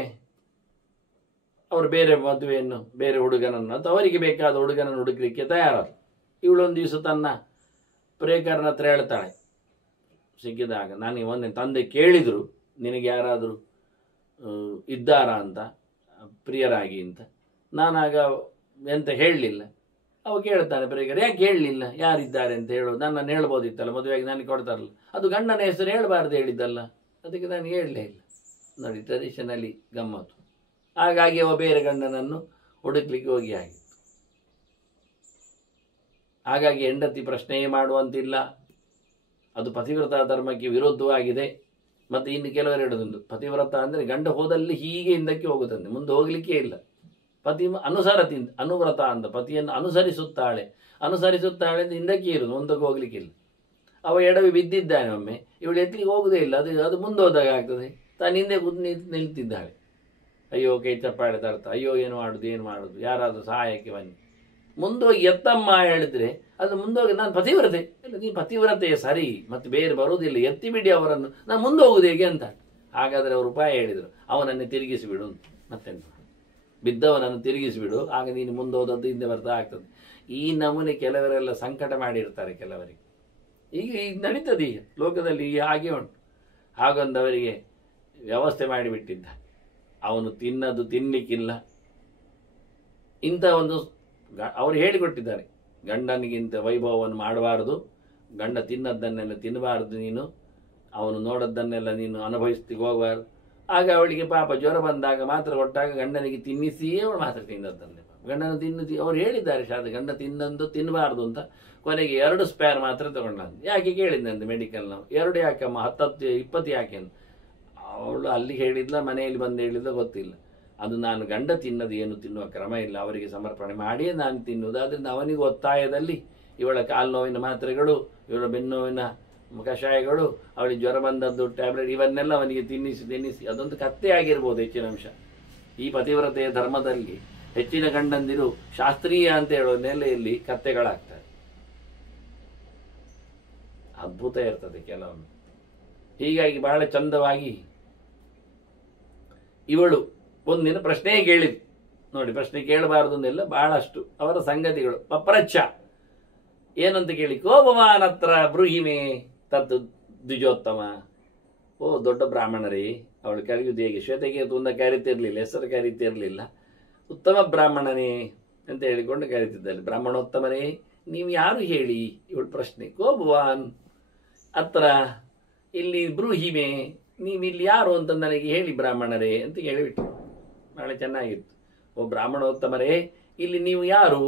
ಅವರು ಬೇರೆ ಮದುವೆಯನ್ನು, ಬೇರೆ ಹುಡುಗನನ್ನು ಅಥವಾ ಅವರಿಗೆ ಬೇಕಾದ ಹುಡುಗನನ್ನು ಹುಡುಕಲಿಕ್ಕೆ ತಯಾರಾದರು. ಇವಳೊಂದು ದಿವಸ ತನ್ನ ಪ್ರೇಕರನ ಹತ್ರ ಹೇಳ್ತಾಳೆ, ಸಿಕ್ಕಿದಾಗ ನನಗೆ ಒಂದೇ ತಂದೆ ಕೇಳಿದರು ನಿನಗೆ ಯಾರಾದರೂ ಇದ್ದಾರಾ ಅಂತ, ಪ್ರಿಯರಾಗಿ ಅಂತ. ನಾನಾಗ ಎಂತ ಹೇಳಲಿಲ್ಲ. ಅವ ಕೇಳ್ತಾನೆ ಪ್ರೇಕರ್, ಯಾಕೆ ಹೇಳಲಿಲ್ಲ, ಯಾರಿದ್ದಾರೆ ಅಂತ ಹೇಳೋದು, ನನ್ನನ್ನು ಹೇಳ್ಬೋದಿತ್ತಲ್ಲ, ಮದುವೆಯಾಗಿ ನನಗೆ ಕೊಡ್ತಾರಲ್ಲ, ಅದು ಗಂಡನ ಹೆಸರು ಹೇಳಬಾರ್ದು ಹೇಳಿದ್ದಲ್ಲ, ಅದಕ್ಕೆ ನಾನು ಹೇಳಲೇ ಇಲ್ಲ. ನೋಡಿ, ಟ್ರೆಡಿಷನಲ್ಲಿ ಗಮ್ಮತ್ತು. ಹಾಗಾಗಿ ಅವ ಬೇರೆ ಗಂಡನನ್ನು ಹುಡುಕ್ಲಿಕ್ಕೆ ಹೋಗಿ ಆಗಿತ್ತು. ಹಾಗಾಗಿ ಹೆಂಡತಿ ಪ್ರಶ್ನೆಯೇ ಮಾಡುವಂತಿಲ್ಲ, ಅದು ಪತಿವ್ರತ ಧರ್ಮಕ್ಕೆ ವಿರುದ್ಧವಾಗಿದೆ. ಮತ್ತು ಇನ್ನು ಕೆಲವರು ಹೇಳೋದುಂಟು, ಪತಿವ್ರತ ಅಂದರೆ ಗಂಡ ಹೋದಲ್ಲಿ ಹೀಗೆ ಹಿಂದಕ್ಕೆ ಹೋಗುತ್ತಂತೆ, ಮುಂದೆ ಹೋಗಲಿಕ್ಕೆ ಇಲ್ಲ. ಪತಿ ಅನುವ್ರತ ಅಂತ, ಪತಿಯನ್ನು ಅನುಸರಿಸುತ್ತಾಳೆ ಅಂತ ಹಿಂದಕ್ಕೆ ಇರುವುದು, ಮುಂದಕ್ಕೆ ಹೋಗ್ಲಿಕ್ಕಿಲ್ಲ. ಅವ ಎಡವಿ ಬಿದ್ದಿದ್ದಾನೆ ಒಮ್ಮೆ, ಇವಳು ಎತ್ತಲಿಕ್ಕೆ ಹೋಗುದೇ ಇಲ್ಲ, ಅದು ಮುಂದೆ ಹೋದಾಗ ಆಗ್ತದೆ, ತಾನು ಹಿಂದೆ ನಿಲ್ತಿದ್ದಾಳೆ. ಅಯ್ಯೋ, ಕೈ ಚಪ್ಪಾಳೆ ತರ್ತ, ಅಯ್ಯೋ ಏನು ಮಾಡುದು, ಯಾರಾದರೂ ಸಹಾಯಕ್ಕೆ ಬನ್ನಿ. ಮುಂದೋಗಿ ಎತ್ತಮ್ಮ ಹೇಳಿದ್ರೆ ಅದು ಮುಂದೋಗಿ ನಾನು ಪತಿವ್ರತೆ ಇಲ್ಲ, ನೀನು ಪತಿವ್ರತೆ ಸರಿ, ಮತ್ತೆ ಬೇರೆ ಬರುವುದಿಲ್ಲ, ಎತ್ತಿ ಬಿಡಿ ಅವರನ್ನು, ನಾನು ಮುಂದೆ ಹೋಗುದು ಹೇಗೆ ಅಂತ. ಹಾಗಾದರೆ ಅವರು ಉಪಾಯ ಹೇಳಿದರು, ಅವನನ್ನೇ ತಿರುಗಿಸಿಬಿಡು ಅಂತ. ಮತ್ತೆಂತ, ಬಿದ್ದವನನ್ನು ತಿರುಗಿಸಿಬಿಡು, ಆಗ ನೀನು ಮುಂದೆ ಹೋದದ್ದು ಹಿಂದೆ ಬರ್ತಾ ಆಗ್ತದೆ. ಈ ನಮೂನೆ ಕೆಲವರೆಲ್ಲ ಸಂಕಟ ಮಾಡಿರ್ತಾರೆ ಕೆಲವರಿಗೆ. ಈಗ ನಡೀತದೆ ಈಗ ಲೋಕದಲ್ಲಿ, ಈಗ ಹಾಗೆ ಉಂಟು. ಹಾಗೊಂದವರಿಗೆ ವ್ಯವಸ್ಥೆ ಮಾಡಿಬಿಟ್ಟಿದ್ದ, ಅವನು ತಿನ್ನದು ತಿನ್ನಲಿಕ್ಕಿಲ್ಲ. ಇಂಥ ಒಂದು ಅವರು ಹೇಳಿಕೊಟ್ಟಿದ್ದಾರೆ, ಗಂಡನಿಗಿಂತ ವೈಭವವನ್ನು ಮಾಡಬಾರದು, ಗಂಡ ತಿನ್ನದ್ದನ್ನೆಲ್ಲ ತಿನ್ನಬಾರದು, ನೀನು ಅವನು ನೋಡದ್ದನ್ನೆಲ್ಲ ನೀನು ಅನುಭವಿಸ್ಲಿಕ್ಕೆ ಹೋಗಬಾರ್ದು. ಆಗ ಅವಳಿಗೆ ಪಾಪ ಜ್ವರ ಬಂದಾಗ ಮಾತ್ರ ಕೊಟ್ಟಾಗ ಗಂಡನಿಗೆ ತಿನ್ನಿಸಿಯೇ ಅವಳು ಮಾತ್ರ ತಿನ್ನದ್ದನ್ನೇ. ಗಂಡನ ಅವ್ರು ಹೇಳಿದ್ದಾರೆ ಗಂಡ ತಿನ್ನಂದು ತಿನ್ನಬಾರ್ದು ಅಂತ. ಕೊನೆಗೆ 2 ಸ್ಪೇರ್ ಮಾತ್ರ ತಗೊಂಡು ಯಾಕೆ ಕೇಳಿದ್ದಂತೆ ಮೆಡಿಕಲ್ನವು. 2 ಯಾಕಮ್ಮ, 10 20 ಯಾಕೆ? ಅವಳು ಅಲ್ಲಿ ಹೇಳಿದ್ಲ, ಮನೆಯಲ್ಲಿ ಬಂದು ಹೇಳಿದ್ಲ ಗೊತ್ತಿಲ್ಲ. ಅದು ನಾನು ಗಂಡ ತಿನ್ನದು ಏನು ತಿನ್ನುವ ಕ್ರಮ ಇಲ್ಲ, ಅವರಿಗೆ ಸಮರ್ಪಣೆ ಮಾಡಿಯೇ ನಾನು ತಿನ್ನುವುದು. ಆದ್ದರಿಂದ ಅವನಿಗೆ ಒತ್ತಾಯದಲ್ಲಿ ಇವಳ ಕಾಲು ನೋವಿನ ಮಾತ್ರೆಗಳು, ಇವಳ ಬೆನ್ನೋವಿನ ಕಷಾಯಗಳು, ಅವಳಿಗೆ ಜ್ವರ ಬಂದದ್ದು ಟ್ಯಾಬ್ಲೆಟ್, ಇವನ್ನೆಲ್ಲ ಅವನಿಗೆ ತಿನ್ನಿಸಿ ಅದೊಂದು ಕತ್ತೆ ಆಗಿರ್ಬೋದು ಹೆಚ್ಚಿನ ಅಂಶ. ಈ ಪತಿವ್ರತೆಯ ಧರ್ಮದಲ್ಲಿ ಹೆಚ್ಚಿನ ಗಂಡಂದಿರು ಶಾಸ್ತ್ರೀಯ ಅಂತ ಹೇಳೋ ನೆಲೆಯಲ್ಲಿ ಕತ್ತೆಗಳಾಗ್ತಾರೆ. ಅದ್ಭುತ ಇರ್ತದೆ ಕೆಲವೊಮ್ಮೆ. ಹೀಗಾಗಿ ಬಹಳ ಚಂದವಾಗಿ ಇವಳು ಒಂದಿನ ಪ್ರಶ್ನೆ ಕೇಳಿದ್ರು. ನೋಡಿ, ಪ್ರಶ್ನೆ ಕೇಳಬಾರದು ಅಂದೆಲ್ಲ ಬಹಳಷ್ಟು ಅವರ ಸಂಗತಿಗಳು. ಪಪ್ರಚ್ಛ ಏನಂತ ಕೇಳಿ, ಕೋಪವಾನತ್ರ ಬ್ರೂಹಿಮೆ ತತ್ ದ್ವಿಜೋತ್ತಮ. ಓ ದೊಡ್ಡ ಬ್ರಾಹ್ಮಣರೇ, ಅವಳು ಕರೆಯುವುದು ಹೇಗೆ? ಶ್ವೇತಕೇತು ಅಂತ ಕರೀತಿರ್ಲಿಲ್ಲ, ಹೆಸರು ಕರೀತಿರ್ಲಿಲ್ಲ. ಉತ್ತಮ ಬ್ರಾಹ್ಮಣನೇ ಅಂತ ಹೇಳಿಕೊಂಡು ಕರೀತಿದ್ದಲ್ಲಿ. ಬ್ರಾಹ್ಮಣೋತ್ತಮನೇ, ನೀವು ಯಾರು ಹೇಳಿ? ಇವಳು ಪ್ರಶ್ನೆ. ಕೋಪವಾನ್ ಅತ್ರ ಇಲ್ಲಿ ಬ್ರೂಹಿಮೆ, ನೀವಿಲ್ಲಿ ಯಾರು ಅಂತ ನನಗೆ ಹೇಳಿ ಬ್ರಾಹ್ಮಣರೇ ಅಂತ ಹೇಳಿಬಿಟ್ಟು. ಬಹಳ ಚೆನ್ನಾಗಿತ್ತು. ಓ ಬ್ರಾಹ್ಮಣೋತ್ತಮರೇ, ಇಲ್ಲಿ ನೀವು ಯಾರು?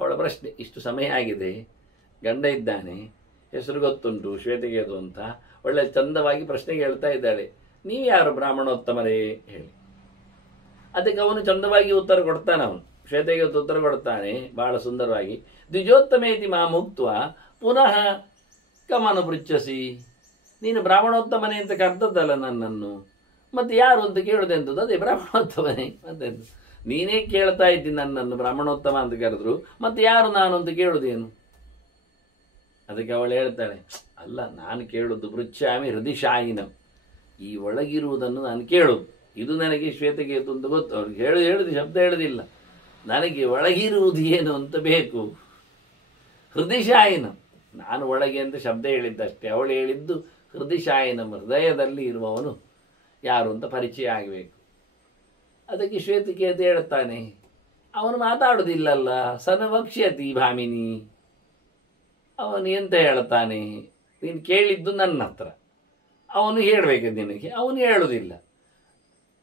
ಅವಳ ಪ್ರಶ್ನೆ. ಇಷ್ಟು ಸಮಯ ಆಗಿದೆ, ಗಂಡ ಇದ್ದಾನೆ, ಹೆಸರು ಗೊತ್ತುಂಟು ಶ್ವೇತಕೇತು ಅಂತ, ಒಳ್ಳೆ ಚಂದವಾಗಿ ಪ್ರಶ್ನೆ ಕೇಳ್ತಾ ಇದ್ದಾಳೆ. ನೀವು ಯಾರು ಬ್ರಾಹ್ಮಣೋತ್ತಮರೇ ಹೇಳಿ. ಅದಕ್ಕೆ ಅವನು ಚಂದವಾಗಿ ಉತ್ತರ ಕೊಡ್ತಾನೆ. ಅವನು ಶ್ವೇತಕೇತು ಉತ್ತರ ಕೊಡ್ತಾನೆ ಬಹಳ ಸುಂದರವಾಗಿ. ದ್ವಿಜೋತ್ತಮೇತಿ ಮಾ ಮುಕ್ತ ಪುನಃ ಕಮನು ಪೃಚ್ಛಸಿ. ನೀನು ಬ್ರಾಹ್ಮಣೋತ್ತಮನೆ ಅಂತ ಕರ್ತದ್ದಲ್ಲ ನನ್ನನ್ನು, ಮತ್ತೆ ಯಾರು ಅಂತ ಕೇಳುದೆಂಥದ್ದು? ಅದೇ ಬ್ರಾಹ್ಮಣೋತ್ತಮನೆ. ಮತ್ತೆಂದು ನೀನೇ ಕೇಳ್ತಾ ಇದ್ದೀನಿ ನನ್ನನ್ನು ಬ್ರಾಹ್ಮಣೋತ್ತಮ ಅಂತ ಕರೆದ್ರು, ಮತ್ತೆ ಯಾರು ನಾನು ಅಂತ ಕೇಳುದೇನು? ಅದಕ್ಕೆ ಅವಳು ಹೇಳ್ತಾಳೆ, ಅಲ್ಲ, ನಾನು ಕೇಳುದು ಪೃಚ್ಛಾಮಿ ಹೃದಯಶಾಯಿನಂ, ಈ ಒಳಗಿರುವುದನ್ನು ನಾನು ಕೇಳುದು. ಇದು ನನಗೆ ಶ್ವೇತಕೇತು ಅಂತ ಗೊತ್ತು. ಅವ್ರಿಗೆ ಹೇಳುದು ಶಬ್ದ ಹೇಳುದಿಲ್ಲ, ನನಗೆ ಒಳಗಿರುವುದು ಏನು ಅಂತ ಬೇಕು. ಹೃದಯಶಾಯಿನಂ, ನಾನು ಒಳಗೆ ಅಂತ ಶಬ್ದ ಹೇಳಿದ್ದಷ್ಟೇ. ಅವಳು ಹೇಳಿದ್ದು ಹೃದಯಶಾಯಿನಂ, ಹೃದಯದಲ್ಲಿ ಇರುವವನು ಯಾರು ಅಂತ ಪರಿಚಯ ಆಗಬೇಕು. ಅದಕ್ಕೆ ಶ್ವೇತಕೇತು ಹೇಳ್ತಾನೆ, ಅವನು ಮಾತಾಡುವುದಿಲ್ಲಲ್ಲ, ಸನವಕ್ಷ್ಯತಿ ಭಾಮಿನಿ. ಅವನು ಎಂತ ಹೇಳ್ತಾನೆ? ನೀನು ಕೇಳಿದ್ದು ನನ್ನ ಹತ್ರ, ಅವನು ಹೇಳಬೇಕು ನಿನಗೆ, ಅವನು ಹೇಳುವುದಿಲ್ಲ.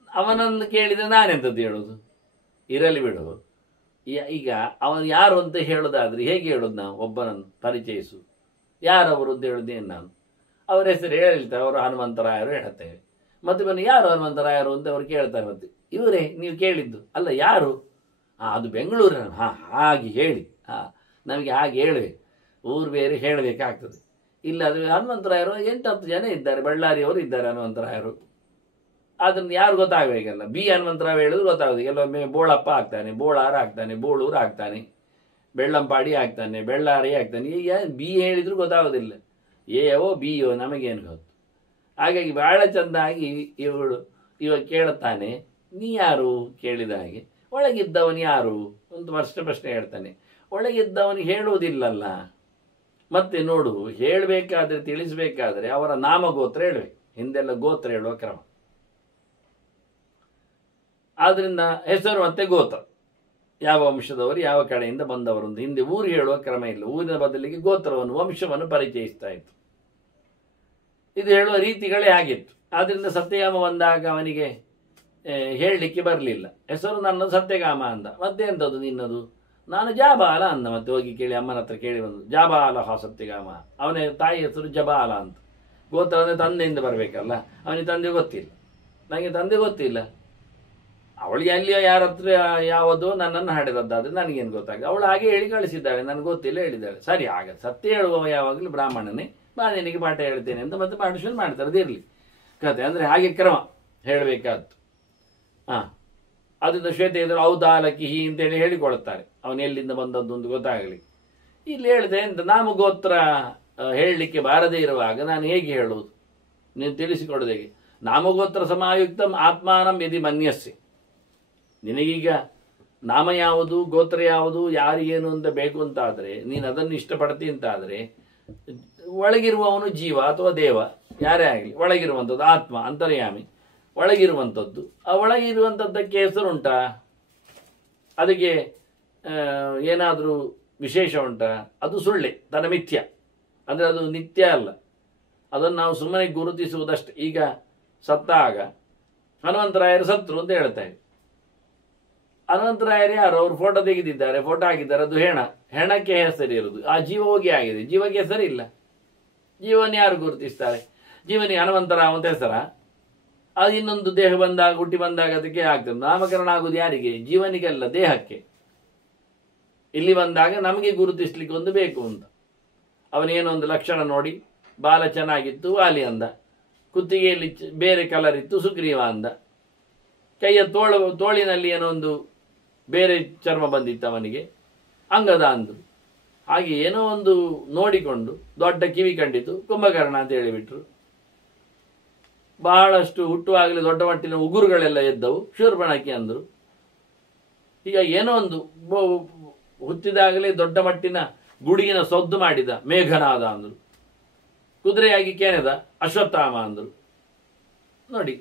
ಅವನನ್ನು ಕೇಳಿದರೆ ನಾನೆಂಥದ್ದು ಹೇಳೋದು? ಇರಲಿ ಬಿಡು. ಈಗ ಅವನು ಯಾರು ಅಂತ ಹೇಳೋದಾದ್ರೆ ಹೇಗೆ ಹೇಳೋದು? ನಾವು ಒಬ್ಬನನ್ನು ಪರಿಚಯಿಸು, ಯಾರವರು ಅಂತ ಹೇಳೋದೇನು? ನಾನು ಅವರ ಹೆಸರು ಹೇಳಿರ್ತಾರೆ, ಅವರು ಹನುಮಂತರಾಯರು ಹೇಳ್ತೇವೆ. ಮತ್ತೆ ಬನ್ನಿ, ಯಾರು ಹನುಮಂತರಾಯರು ಅಂತ ಅವ್ರು ಕೇಳ್ತಾರೆ. ಮತ್ತೆ ಇವರೇ ನೀವು ಕೇಳಿದ್ದು? ಅಲ್ಲ, ಯಾರು? ಅದು ಬೆಂಗಳೂರಿನ. ಹಾಗೆ ಹೇಳಿ, ನಮಗೆ ಹಾಗೆ ಹೇಳಬೇಕು, ಊರು ಬೇರೆ ಹೇಳಬೇಕಾಗ್ತದೆ. ಇಲ್ಲ, ಅದು ಹನುಮಂತರಾಯರು 8-10 ಜನ ಇದ್ದಾರೆ, ಬಳ್ಳಾರಿಯವರು ಇದ್ದಾರೆ ಹನುಮಂತರಾಯರು. ಅದನ್ನು ಯಾರು ಗೊತ್ತಾಗಬೇಕಲ್ಲ. ಬಿ ಹನುಮಂತರಾವ್ ಹೇಳಿದ್ರು ಗೊತ್ತಾಗೋದು. ಕೆಲವೊಮ್ಮೆ ಬೋಳಪ್ಪ ಆಗ್ತಾನೆ, ಬೋಳಾರ ಆಗ್ತಾನೆ, ಬೋಳೂರು ಆಗ್ತಾನೆ, ಬೆಳ್ಳಂಪಾಡಿ ಆಗ್ತಾನೆ, ಬೆಳ್ಳಾರಿ ಆಗ್ತಾನೆ. ಈಗ ಬಿ ಹೇಳಿದ್ರು ಗೊತ್ತಾಗೋದಿಲ್ಲ, ಎಯೋ ಬಿಯೋ ನಮಗೇನು ಗೊತ್ತು. ಹಾಗಾಗಿ ಬಹಳ ಚೆಂದಾಗಿ ಇವ ಕೇಳುತ್ತಾನೆ, ನೀ ಯಾರು ಕೇಳಿದ ಹಾಗೆ. ಒಳಗಿದ್ದವನು ಯಾರು ಒಂದು ಪ್ರಶ್ನೆ ಹೇಳ್ತಾನೆ. ಒಳಗಿದ್ದವನು ಹೇಳುವುದಿಲ್ಲಲ್ಲ. ಮತ್ತೆ ನೋಡು, ಹೇಳಬೇಕಾದ್ರೆ ತಿಳಿಸಬೇಕಾದ್ರೆ ಅವರ ನಾಮಗೋತ್ರ ಹೇಳಬೇಕು. ಹಿಂದೆಲ್ಲ ಗೋತ್ರ ಹೇಳುವ ಕ್ರಮ. ಆದ್ರಿಂದ ಹೆಸರು ಮತ್ತೆ ಗೋತ್ರ, ಯಾವ ವಂಶದವರು, ಯಾವ ಕಡೆಯಿಂದ ಬಂದವರು ಅಂತ. ಹಿಂದೆ ಊರು ಹೇಳುವ ಕ್ರಮ ಇಲ್ಲ, ಊರಿನ ಬದಲಿಗೆ ಗೋತ್ರವನ್ನು, ವಂಶವನ್ನು ಪರಿಚಯಿಸ್ತಾ ಇತ್ತು. ಇದು ಹೇಳುವ ರೀತಿಗಳೇ ಆಗಿತ್ತು. ಆದ್ರಿಂದ ಸತ್ಯಗಾಮ ಬಂದಾಗ ಅವನಿಗೆ ಹೇಳಲಿಕ್ಕೆ ಬರಲಿಲ್ಲ. ಹೆಸರು ನನ್ನದು ಸತ್ಯಗಾಮ ಅಂದ. ಮತ್ತೆ ಎಂಥದ್ದು ನಿನ್ನದು? ನಾನು ಜಾಬಾಲ ಅಂದ. ಮತ್ತೆ ಹೋಗಿ ಕೇಳಿ ಅಮ್ಮನ ಹತ್ರ ಕೇಳಿ ಬಂದು, ಜಾಬಾಲ ಸತ್ಯಗಾಮ. ಅವನ ತಾಯಿ ಹೆಸರು ಜಬಾಲ ಅಂತ. ಗೋತ್ರ ಅಂದರೆ ತಂದೆಯಿಂದ ಬರಬೇಕಲ್ಲ, ಅವನಿಗೆ ತಂದೆ ಗೊತ್ತಿಲ್ಲ, ನನಗೆ ತಂದೆ ಗೊತ್ತಿಲ್ಲ. ಅವಳಿಗೆ ಅಲ್ಲಿಯ ಯಾರ ಹತ್ರ ಯಾವುದೋ ನನ್ನನ್ನು ಹಾಡಿದದ್ದಾದ್ರೆ ನನಗೇನು ಗೊತ್ತಾಗ. ಅವಳು ಹಾಗೆ ಹೇಳಿ ಕಳಿಸಿದ್ದಾಳೆ, ನನಗೆ ಗೊತ್ತಿಲ್ಲ ಹೇಳಿದ್ದಾಳೆ. ಸರಿ, ಆಗ ಸತ್ಯ ಹೇಳುವ ಯಾವಾಗಲೂ ಬ್ರಾಹ್ಮಣನೇ, ನಿನಗೆ ಪಾಠ ಹೇಳ್ತೇನೆ ಅಂತ ಮತ್ತೆ ಪಾಠ ಶುರು ಮಾಡ್ತಾರೆ. ಅದಿರಲಿ ಕತೆ. ಅಂದರೆ ಹಾಗೆ ಕ್ರಮ ಹೇಳಬೇಕಾದ್ದು. ಅದರಿಂದ ಶ್ವೇತ ಇದ್ರು ಔದಾಲಕಿಹಿ ಅಂತೇಳಿ ಹೇಳಿಕೊಳ್ತಾರೆ, ಅವನು ಎಲ್ಲಿಂದ ಬಂದದ್ದು ಅಂತ ಗೊತ್ತಾಗಲಿ. ಇಲ್ಲಿ ಹೇಳಿದೆ ಅಂತ ನಾಮಗೋತ್ರ ಹೇಳಲಿಕ್ಕೆ ಬಾರದೇ ಇರುವಾಗ ನಾನು ಹೇಗೆ ಹೇಳುವುದು, ನೀನು ತಿಳಿಸಿಕೊಡೋದು ಹೇಗೆ? ನಾಮಗೋತ್ರ ಸಮಾಯುಕ್ತ ಆತ್ಮಾನಂ ಯದಿ ಮನ್ಯಸ್ಸಿ. ನಿನಗೀಗ ನಾಮ ಯಾವುದು ಗೋತ್ರ ಯಾವುದು ಯಾರಿಗೇನು ಅಂತ ಬೇಕು ಅಂತಾದರೆ, ನೀನು ಅದನ್ನು ಇಷ್ಟಪಡ್ತಿ ಅಂತಾದರೆ, ಒಳಗಿರುವವನು ಜೀವ ಅಥವಾ ದೇವ ಯಾರೇ ಆಗಲಿ, ಒಳಗಿರುವಂಥದ್ದು ಆತ್ಮ ಅಂತರ್ಯಾಮಿ ಒಳಗಿರುವಂಥದ್ದು. ಆ ಒಳಗಿರುವಂಥದ್ದಕ್ಕೆ ಹೆಸರುಂಟಾ? ಅದಕ್ಕೆ ಏನಾದರೂ ವಿಶೇಷ ಉಂಟಾ? ಅದು ಸುಳ್ಳೆ, ತನ್ನ ಮಿಥ್ಯ. ಅಂದರೆ ಅದು ನಿತ್ಯ ಅಲ್ಲ, ಅದನ್ನು ನಾವು ಸುಮ್ಮನೆ ಗುರುತಿಸುವುದಷ್ಟೇ. ಈಗ ಸತ್ತಾಗ ಹನುಮಂತರಾಯರು ಸತ್ರು ಅಂತ ಹೇಳ್ತಾರೆ. ಹನುಮಂತರಾಯರು ಯಾರು? ಅವರು ಫೋಟೋ ತೆಗೆದಿದ್ದಾರೆ, ಫೋಟೋ ಹಾಕಿದ್ದಾರೆ, ಅದು ಹೆಣಕ್ಕೆ ಹೆಸರಿರುವುದು. ಆ ಜೀವ ಹೋಗಿ ಆಗಿದೆ, ಜೀವಕ್ಕೆ ಹೆಸರಿಲ್ಲ. ಜೀವನ ಯಾರು ಗುರುತಿಸ್ತಾರೆ? ಜೀವನಿಗೆ ಹನುಮಂತರಾವ್ ಅಂತ ಹೆಸರ? ಅದು ಇನ್ನೊಂದು ದೇಹ ಬಂದಾಗ, ಹುಟ್ಟಿ ಬಂದಾಗ ಅದಕ್ಕೆ ಆಗ್ತದೆ. ನಾಮಕರಣ ಆಗುವುದು ಯಾರಿಗೆ? ಜೀವನಿಗೆಲ್ಲ, ದೇಹಕ್ಕೆ. ಇಲ್ಲಿ ಬಂದಾಗ ನಮಗೆ ಗುರುತಿಸ್ಲಿಕ್ಕೆ ಒಂದು ಬೇಕು ಅಂತ. ಅವನೇನೋ ಒಂದು ಲಕ್ಷಣ ನೋಡಿ, ಬಾಲ ಚೆನ್ನಾಗಿತ್ತು ವಾಲಿ ಅಂದ, ಕುತ್ತಿಗೆಯಲ್ಲಿ ಬೇರೆ ಕಲರ್ ಇತ್ತು ಸುಗ್ರೀವ ಅಂದ, ಕೈಯ ತೋಳಿನಲ್ಲಿ ಏನೋ ಒಂದು ಬೇರೆ ಚರ್ಮ ಬಂದಿತ್ತು ಅವನಿಗೆ, ಅಂಗದ ಅಂದರು. ಹಾಗೆ ಏನೋ ಒಂದು ನೋಡಿಕೊಂಡು ದೊಡ್ಡ ಕಿವಿ ಕಂಡಿತು, ಕುಂಭಕರ್ಣ ಅಂತ ಹೇಳಿಬಿಟ್ರು. ಬಹಳಷ್ಟು ಹುಟ್ಟುವಾಗಲೇ ದೊಡ್ಡ ಮಟ್ಟಿನ ಉಗುರುಗಳೆಲ್ಲ ಎದ್ದವು, ಶೂರ್ಪಣಕಿ ಅಂದರು. ಈಗ ಏನೋ ಒಂದು ಹುಟ್ಟಿದಾಗಲೇ ದೊಡ್ಡ ಮಟ್ಟಿನ ಗುಡುಗಿನ ಸೊದ್ದು ಮಾಡಿದ ಮೇಘನಾದ ಅಂದರು. ಕುದುರೆಯಾಗಿ ಕೆನೆದ ಅಶ್ವತ್ಥಾಮ ಅಂದರು. ನೋಡಿ,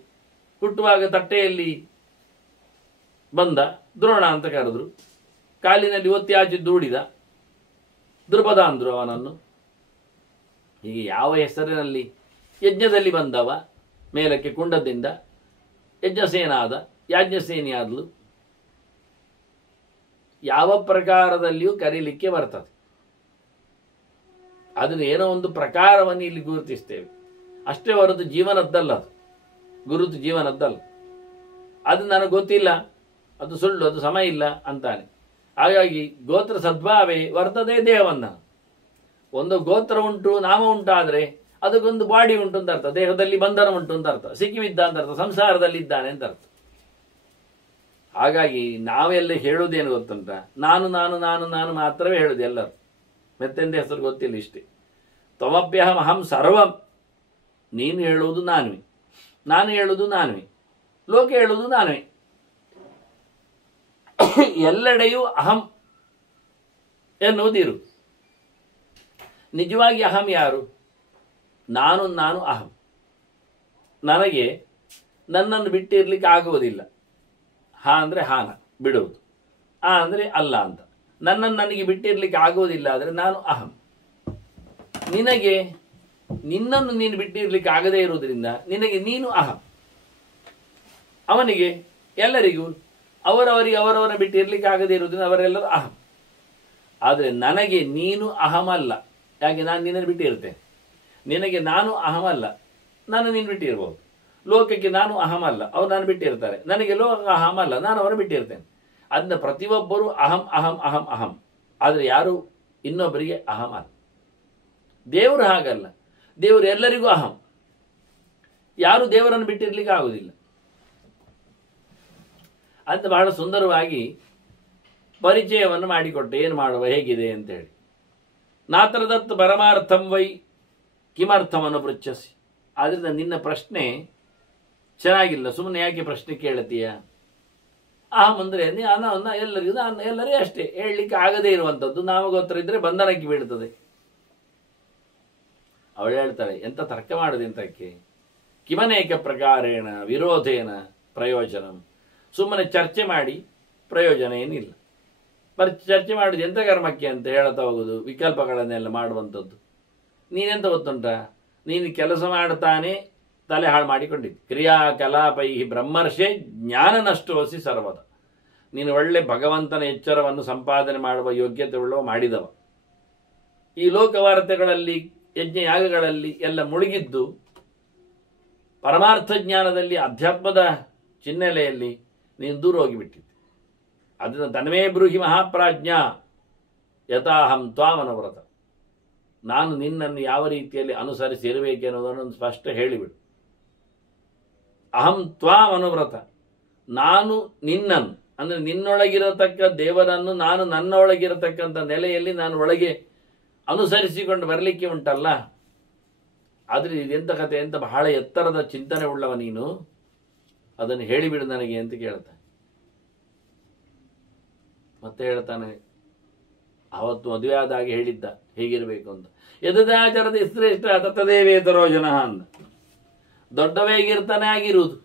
ಹುಟ್ಟುವಾಗ ತಟ್ಟೆಯಲ್ಲಿ ಬಂದ ದ್ರೋಣ ಅಂತ ಕರೆದ್ರು, ಕಾಲಿನಲ್ಲಿ ಒತ್ತಿ ಆಚೆ ದೂಡಿದ ದ್ರುಪದ ಅಂದರು ಅವನನ್ನು. ಹೀಗೆ ಯಾವ ಹೆಸರಿನಲ್ಲಿ? ಯಜ್ಞದಲ್ಲಿ ಬಂದವ ಮೇಲಕ್ಕೆ ಕುಂಡದಿಂದ, ಯಜ್ಞಸೇನ ಆದ, ಯಾಜ್ಞಸೇನಿ ಆದಲು. ಯಾವ ಪ್ರಕಾರದಲ್ಲಿಯೂ ಕರೀಲಿಕ್ಕೆ ಬರ್ತದೆ. ಅದನ್ನು ಏನೋ ಒಂದು ಪ್ರಕಾರವನ್ನು ಇಲ್ಲಿ ಗುರುತಿಸ್ತೇವೆ ಅಷ್ಟೇ ಹೊರತು ಜೀವನದ್ದಲ್ಲ. ಅದು ಗುರುತು ಜೀವನದ್ದಲ್ಲ. ಅದು ನನಗೆ ಗೊತ್ತಿಲ್ಲ, ಅದು ಸುಳ್ಳು, ಅದು ಸಮ ಇಲ್ಲ ಅಂತಾನೆ. ಹಾಗಾಗಿ ಗೋತ್ರ ಸದ್ಭಾವೇ ವರ್ತದೆ ದೇಹವನ್ನ. ಒಂದು ಗೋತ್ರ ಉಂಟು, ನಾಮ ಉಂಟಾದರೆ ಅದಕ್ಕೊಂದು ಬಾಡಿ ಉಂಟು ಅಂತ ಅರ್ಥ, ದೇಹದಲ್ಲಿ ಬಂಧನ ಉಂಟು ಅಂತ ಅರ್ಥ, ಸಿಕ್ಕಿಬಿದ್ದ ಅಂತ ಅರ್ಥ, ಸಂಸಾರದಲ್ಲಿ ಇದ್ದಾನೆ ಅಂತ ಅರ್ಥ. ಹಾಗಾಗಿ ನಾವೆಲ್ಲ ಹೇಳುವುದೇನು ಗೊತ್ತುಂಟ? ನಾನು ನಾನು ನಾನು ನಾನು ಮಾತ್ರವೇ ಹೇಳುದು ಎಲ್ಲರೂ. ಮೆತ್ತೆಂದ ಹೆಸರು ಗೊತ್ತಿಲ್ಲ, ಇಷ್ಟೇ. ತ್ವಮಪ್ಯಹಂ ಅಹಂ ಸರ್ವಂ. ನೀನು ಹೇಳುವುದು ನಾನುವೆ, ನಾನು ಹೇಳುವುದು ನಾನುವೆ, ಲೋಕ ಹೇಳುವುದು ನಾನುವೆ. ಎಲ್ಲೆಡೆಯೂ ಅಹಂ ಎನ್ನುವುದಿರು. ನಿಜವಾಗಿ ಅಹಂ ಯಾರು? ನಾನು ನಾನು ಅಹಂ. ನನಗೆ ನನ್ನನ್ನು ಬಿಟ್ಟಿರ್ಲಿಕ್ಕೆ ಆಗುವುದಿಲ್ಲ. ಹಾ ಅಂದರೆ ಹಾನ ಬಿಡುವುದು, ಆ ಅಂದರೆ ಅಲ್ಲ ಅಂತ. ನನ್ನನ್ನು ನನಗೆ ಬಿಟ್ಟಿರ್ಲಿಕ್ಕೆ ಆಗುವುದಿಲ್ಲ ಆದರೆ ನಾನು ಅಹಂ. ನಿನಗೆ ನಿನ್ನನ್ನು ನೀನು ಬಿಟ್ಟಿರ್ಲಿಕ್ಕೆ ಆಗದೇ ಇರುವುದರಿಂದ ನಿನಗೆ ನೀನು ಅಹಂ. ಅವನಿಗೆ ಎಲ್ಲರಿಗೂ ಅವರವರಿಗೆ ಅವರವರ ಬಿಟ್ಟಿರ್ಲಿಕ್ಕೆ ಆಗದೇ ಇರುವುದರಿಂದ ಅವರೆಲ್ಲರೂ ಅಹಂ. ಆದರೆ ನನಗೆ ನೀನು ಅಹಂ ಅಲ್ಲ. ಯಾಕೆ? ನಾನು ನಿನ್ನನ್ನು ಬಿಟ್ಟಿರ್ತೇನೆ. ನಿನಗೆ ನಾನು ಅಹಂ ಅಲ್ಲ, ನಾನು ನೀನು ಬಿಟ್ಟಿರ್ಬೋದು. ಲೋಕಕ್ಕೆ ನಾನು ಅಹಂ ಅಲ್ಲ, ಅವ್ರು ನಾನು ಬಿಟ್ಟಿರ್ತಾರೆ. ನನಗೆ ಲೋಕ ಅಹಂ ಅಲ್ಲ, ನಾನು ಅವನು ಬಿಟ್ಟಿರ್ತೇನೆ. ಅದನ್ನ ಪ್ರತಿಯೊಬ್ಬರು ಅಹಂ ಅಹಂ ಅಹಂ ಅಹಂ. ಆದರೆ ಯಾರು ಇನ್ನೊಬ್ಬರಿಗೆ ಅಹಂ ಅಲ್ಲ. ದೇವರು ಹಾಗಲ್ಲ. ದೇವರು ಎಲ್ಲರಿಗೂ ಅಹಂ. ಯಾರು ದೇವರನ್ನು ಬಿಟ್ಟಿರ್ಲಿಕ್ಕೆ ಆಗುವುದಿಲ್ಲ ಅಂತ ಬಹಳ ಸುಂದರವಾಗಿ ಪರಿಚಯವನ್ನು ಮಾಡಿಕೊಟ್ಟೆ. ಏನು ಮಾಡುವ, ಹೇಗಿದೆ ಅಂತೇಳಿ. ನಾತ್ರದತ್ ಪರಮಾರ್ಥಂ ವೈ ಕಿಮರ್ಥಮನ್ನು ಪೃಚ್ಛಸಿ. ಆದ್ದರಿಂದ ನಿನ್ನ ಪ್ರಶ್ನೆ ಚೆನ್ನಾಗಿಲ್ಲ. ಸುಮ್ಮನೆ ಯಾಕೆ ಪ್ರಶ್ನೆ ಕೇಳತೀಯ? ಅಹಂ ಅಂದರೆ ಎಲ್ಲರಿಗೂ ನಾನು ಎಲ್ಲರೇ ಅಷ್ಟೇ, ಹೇಳಲಿಕ್ಕೆ ಆಗದೇ ಇರುವಂಥದ್ದು. ನಾಮಗೋತ್ರ ಇದ್ರೆ ಬಂಧನಕ್ಕೆ ಬೀಳ್ತದೆ. ಅವಳು ಹೇಳ್ತಾಳೆ, ಎಂತ ತರ್ಕ ಮಾಡೋದೆಂತಕ್ಕೆ? ಕಿಮನೇಕ ಪ್ರಕಾರೇಣ ವಿರೋಧೇನ ಪ್ರಯೋಜನ. ಸುಮ್ಮನೆ ಚರ್ಚೆ ಮಾಡಿ ಪ್ರಯೋಜನ ಏನಿಲ್ಲ. ಚರ್ಚೆ ಮಾಡುದು ಎಂಥ ಕರ್ಮಕ್ಕೆ ಅಂತ ಹೇಳ್ತಾ ಹೋಗುದು, ವಿಕಲ್ಪಗಳನ್ನೆಲ್ಲ ಮಾಡುವಂಥದ್ದು. ನೀನೆಂತ ಗೊತ್ತುಂಟ? ನೀನು ಕೆಲಸ ಮಾಡ್ತಾನೆ ತಲೆ ಹಾಳು ಮಾಡಿಕೊಂಡಿದ್ದು. ಕ್ರಿಯಾಕಲಾಪೈ ಬ್ರಹ್ಮರ್ಷೆ ಜ್ಞಾನ ನಷ್ಟೋಸಿ ಸರ್ವದ. ನೀನು ಒಳ್ಳೆ ಭಗವಂತನ ಎಚ್ಚರವನ್ನು ಸಂಪಾದನೆ ಮಾಡುವ ಯೋಗ್ಯತೆ ಉಳ್ಳವ ಮಾಡಿದವ. ಈ ಲೋಕವಾರ್ತೆಗಳಲ್ಲಿ ಯಜ್ಞಯಾಗಗಳಲ್ಲಿ ಎಲ್ಲ ಮುಳುಗಿದ್ದು ಪರಮಾರ್ಥ ಜ್ಞಾನದಲ್ಲಿ ಅಧ್ಯಾತ್ಮದ ಚಿನ್ನೆಲೆಯಲ್ಲಿ ನೀನು ದೂರ ಹೋಗಿಬಿಟ್ಟಿದ್ದೆ. ಅದನ್ನು ತನ್ಮೇ ಬ್ರೂಹಿ ಮಹಾಪ್ರಾಜ್ಞಾ ಯಥಾಹಂ ತ್ವಾಮನವ್ರತ. ನಾನು ನಿನ್ನನ್ನು ಯಾವ ರೀತಿಯಲ್ಲಿ ಅನುಸರಿಸಿರಬೇಕೆನ್ನುವುದನ್ನು ಸ್ಪಷ್ಟ ಹೇಳಿಬಿಡು. ಅಹಂ ತ್ವಾಂ ಅನುವ್ರತ. ನಾನು ನಿನ್ನನ್ನು ಅಂದರೆ ನಿನ್ನೊಳಗಿರತಕ್ಕ ದೇವರನ್ನು ನಾನು ನನ್ನೊಳಗಿರತಕ್ಕಂಥ ನೆಲೆಯಲ್ಲಿ ನಾನು ಒಳಗೆ ಅನುಸರಿಸಿಕೊಂಡು ಬರಲಿಕ್ಕೆ ಉಂಟಲ್ಲ. ಆದರೆ ಇದೆಂಥ ಕಥೆ ಅಂತ ಬಹಳ ಎತ್ತರದ ಚಿಂತನೆ ಉಳ್ಳವ ನೀನು, ಅದನ್ನು ಹೇಳಿಬಿಡು ನನಗೆ ಅಂತ ಕೇಳ್ತಾನೆ. ಮತ್ತೆ ಹೇಳ್ತಾನೆ, ಅವತ್ತು ಮದುವೆ ಆದಾಗೆ ಹೇಳಿದ್ದ ಹೇಗಿರಬೇಕು ಅಂತ. ಯದಾಚರದ ಶ್ರೇಷ್ಠ ತತದೇವೇತರೋ ಜನ ಅಂದ. ದೊಡ್ಡವೇಗಿರ್ತಾನೆ ಆಗಿರುವುದು,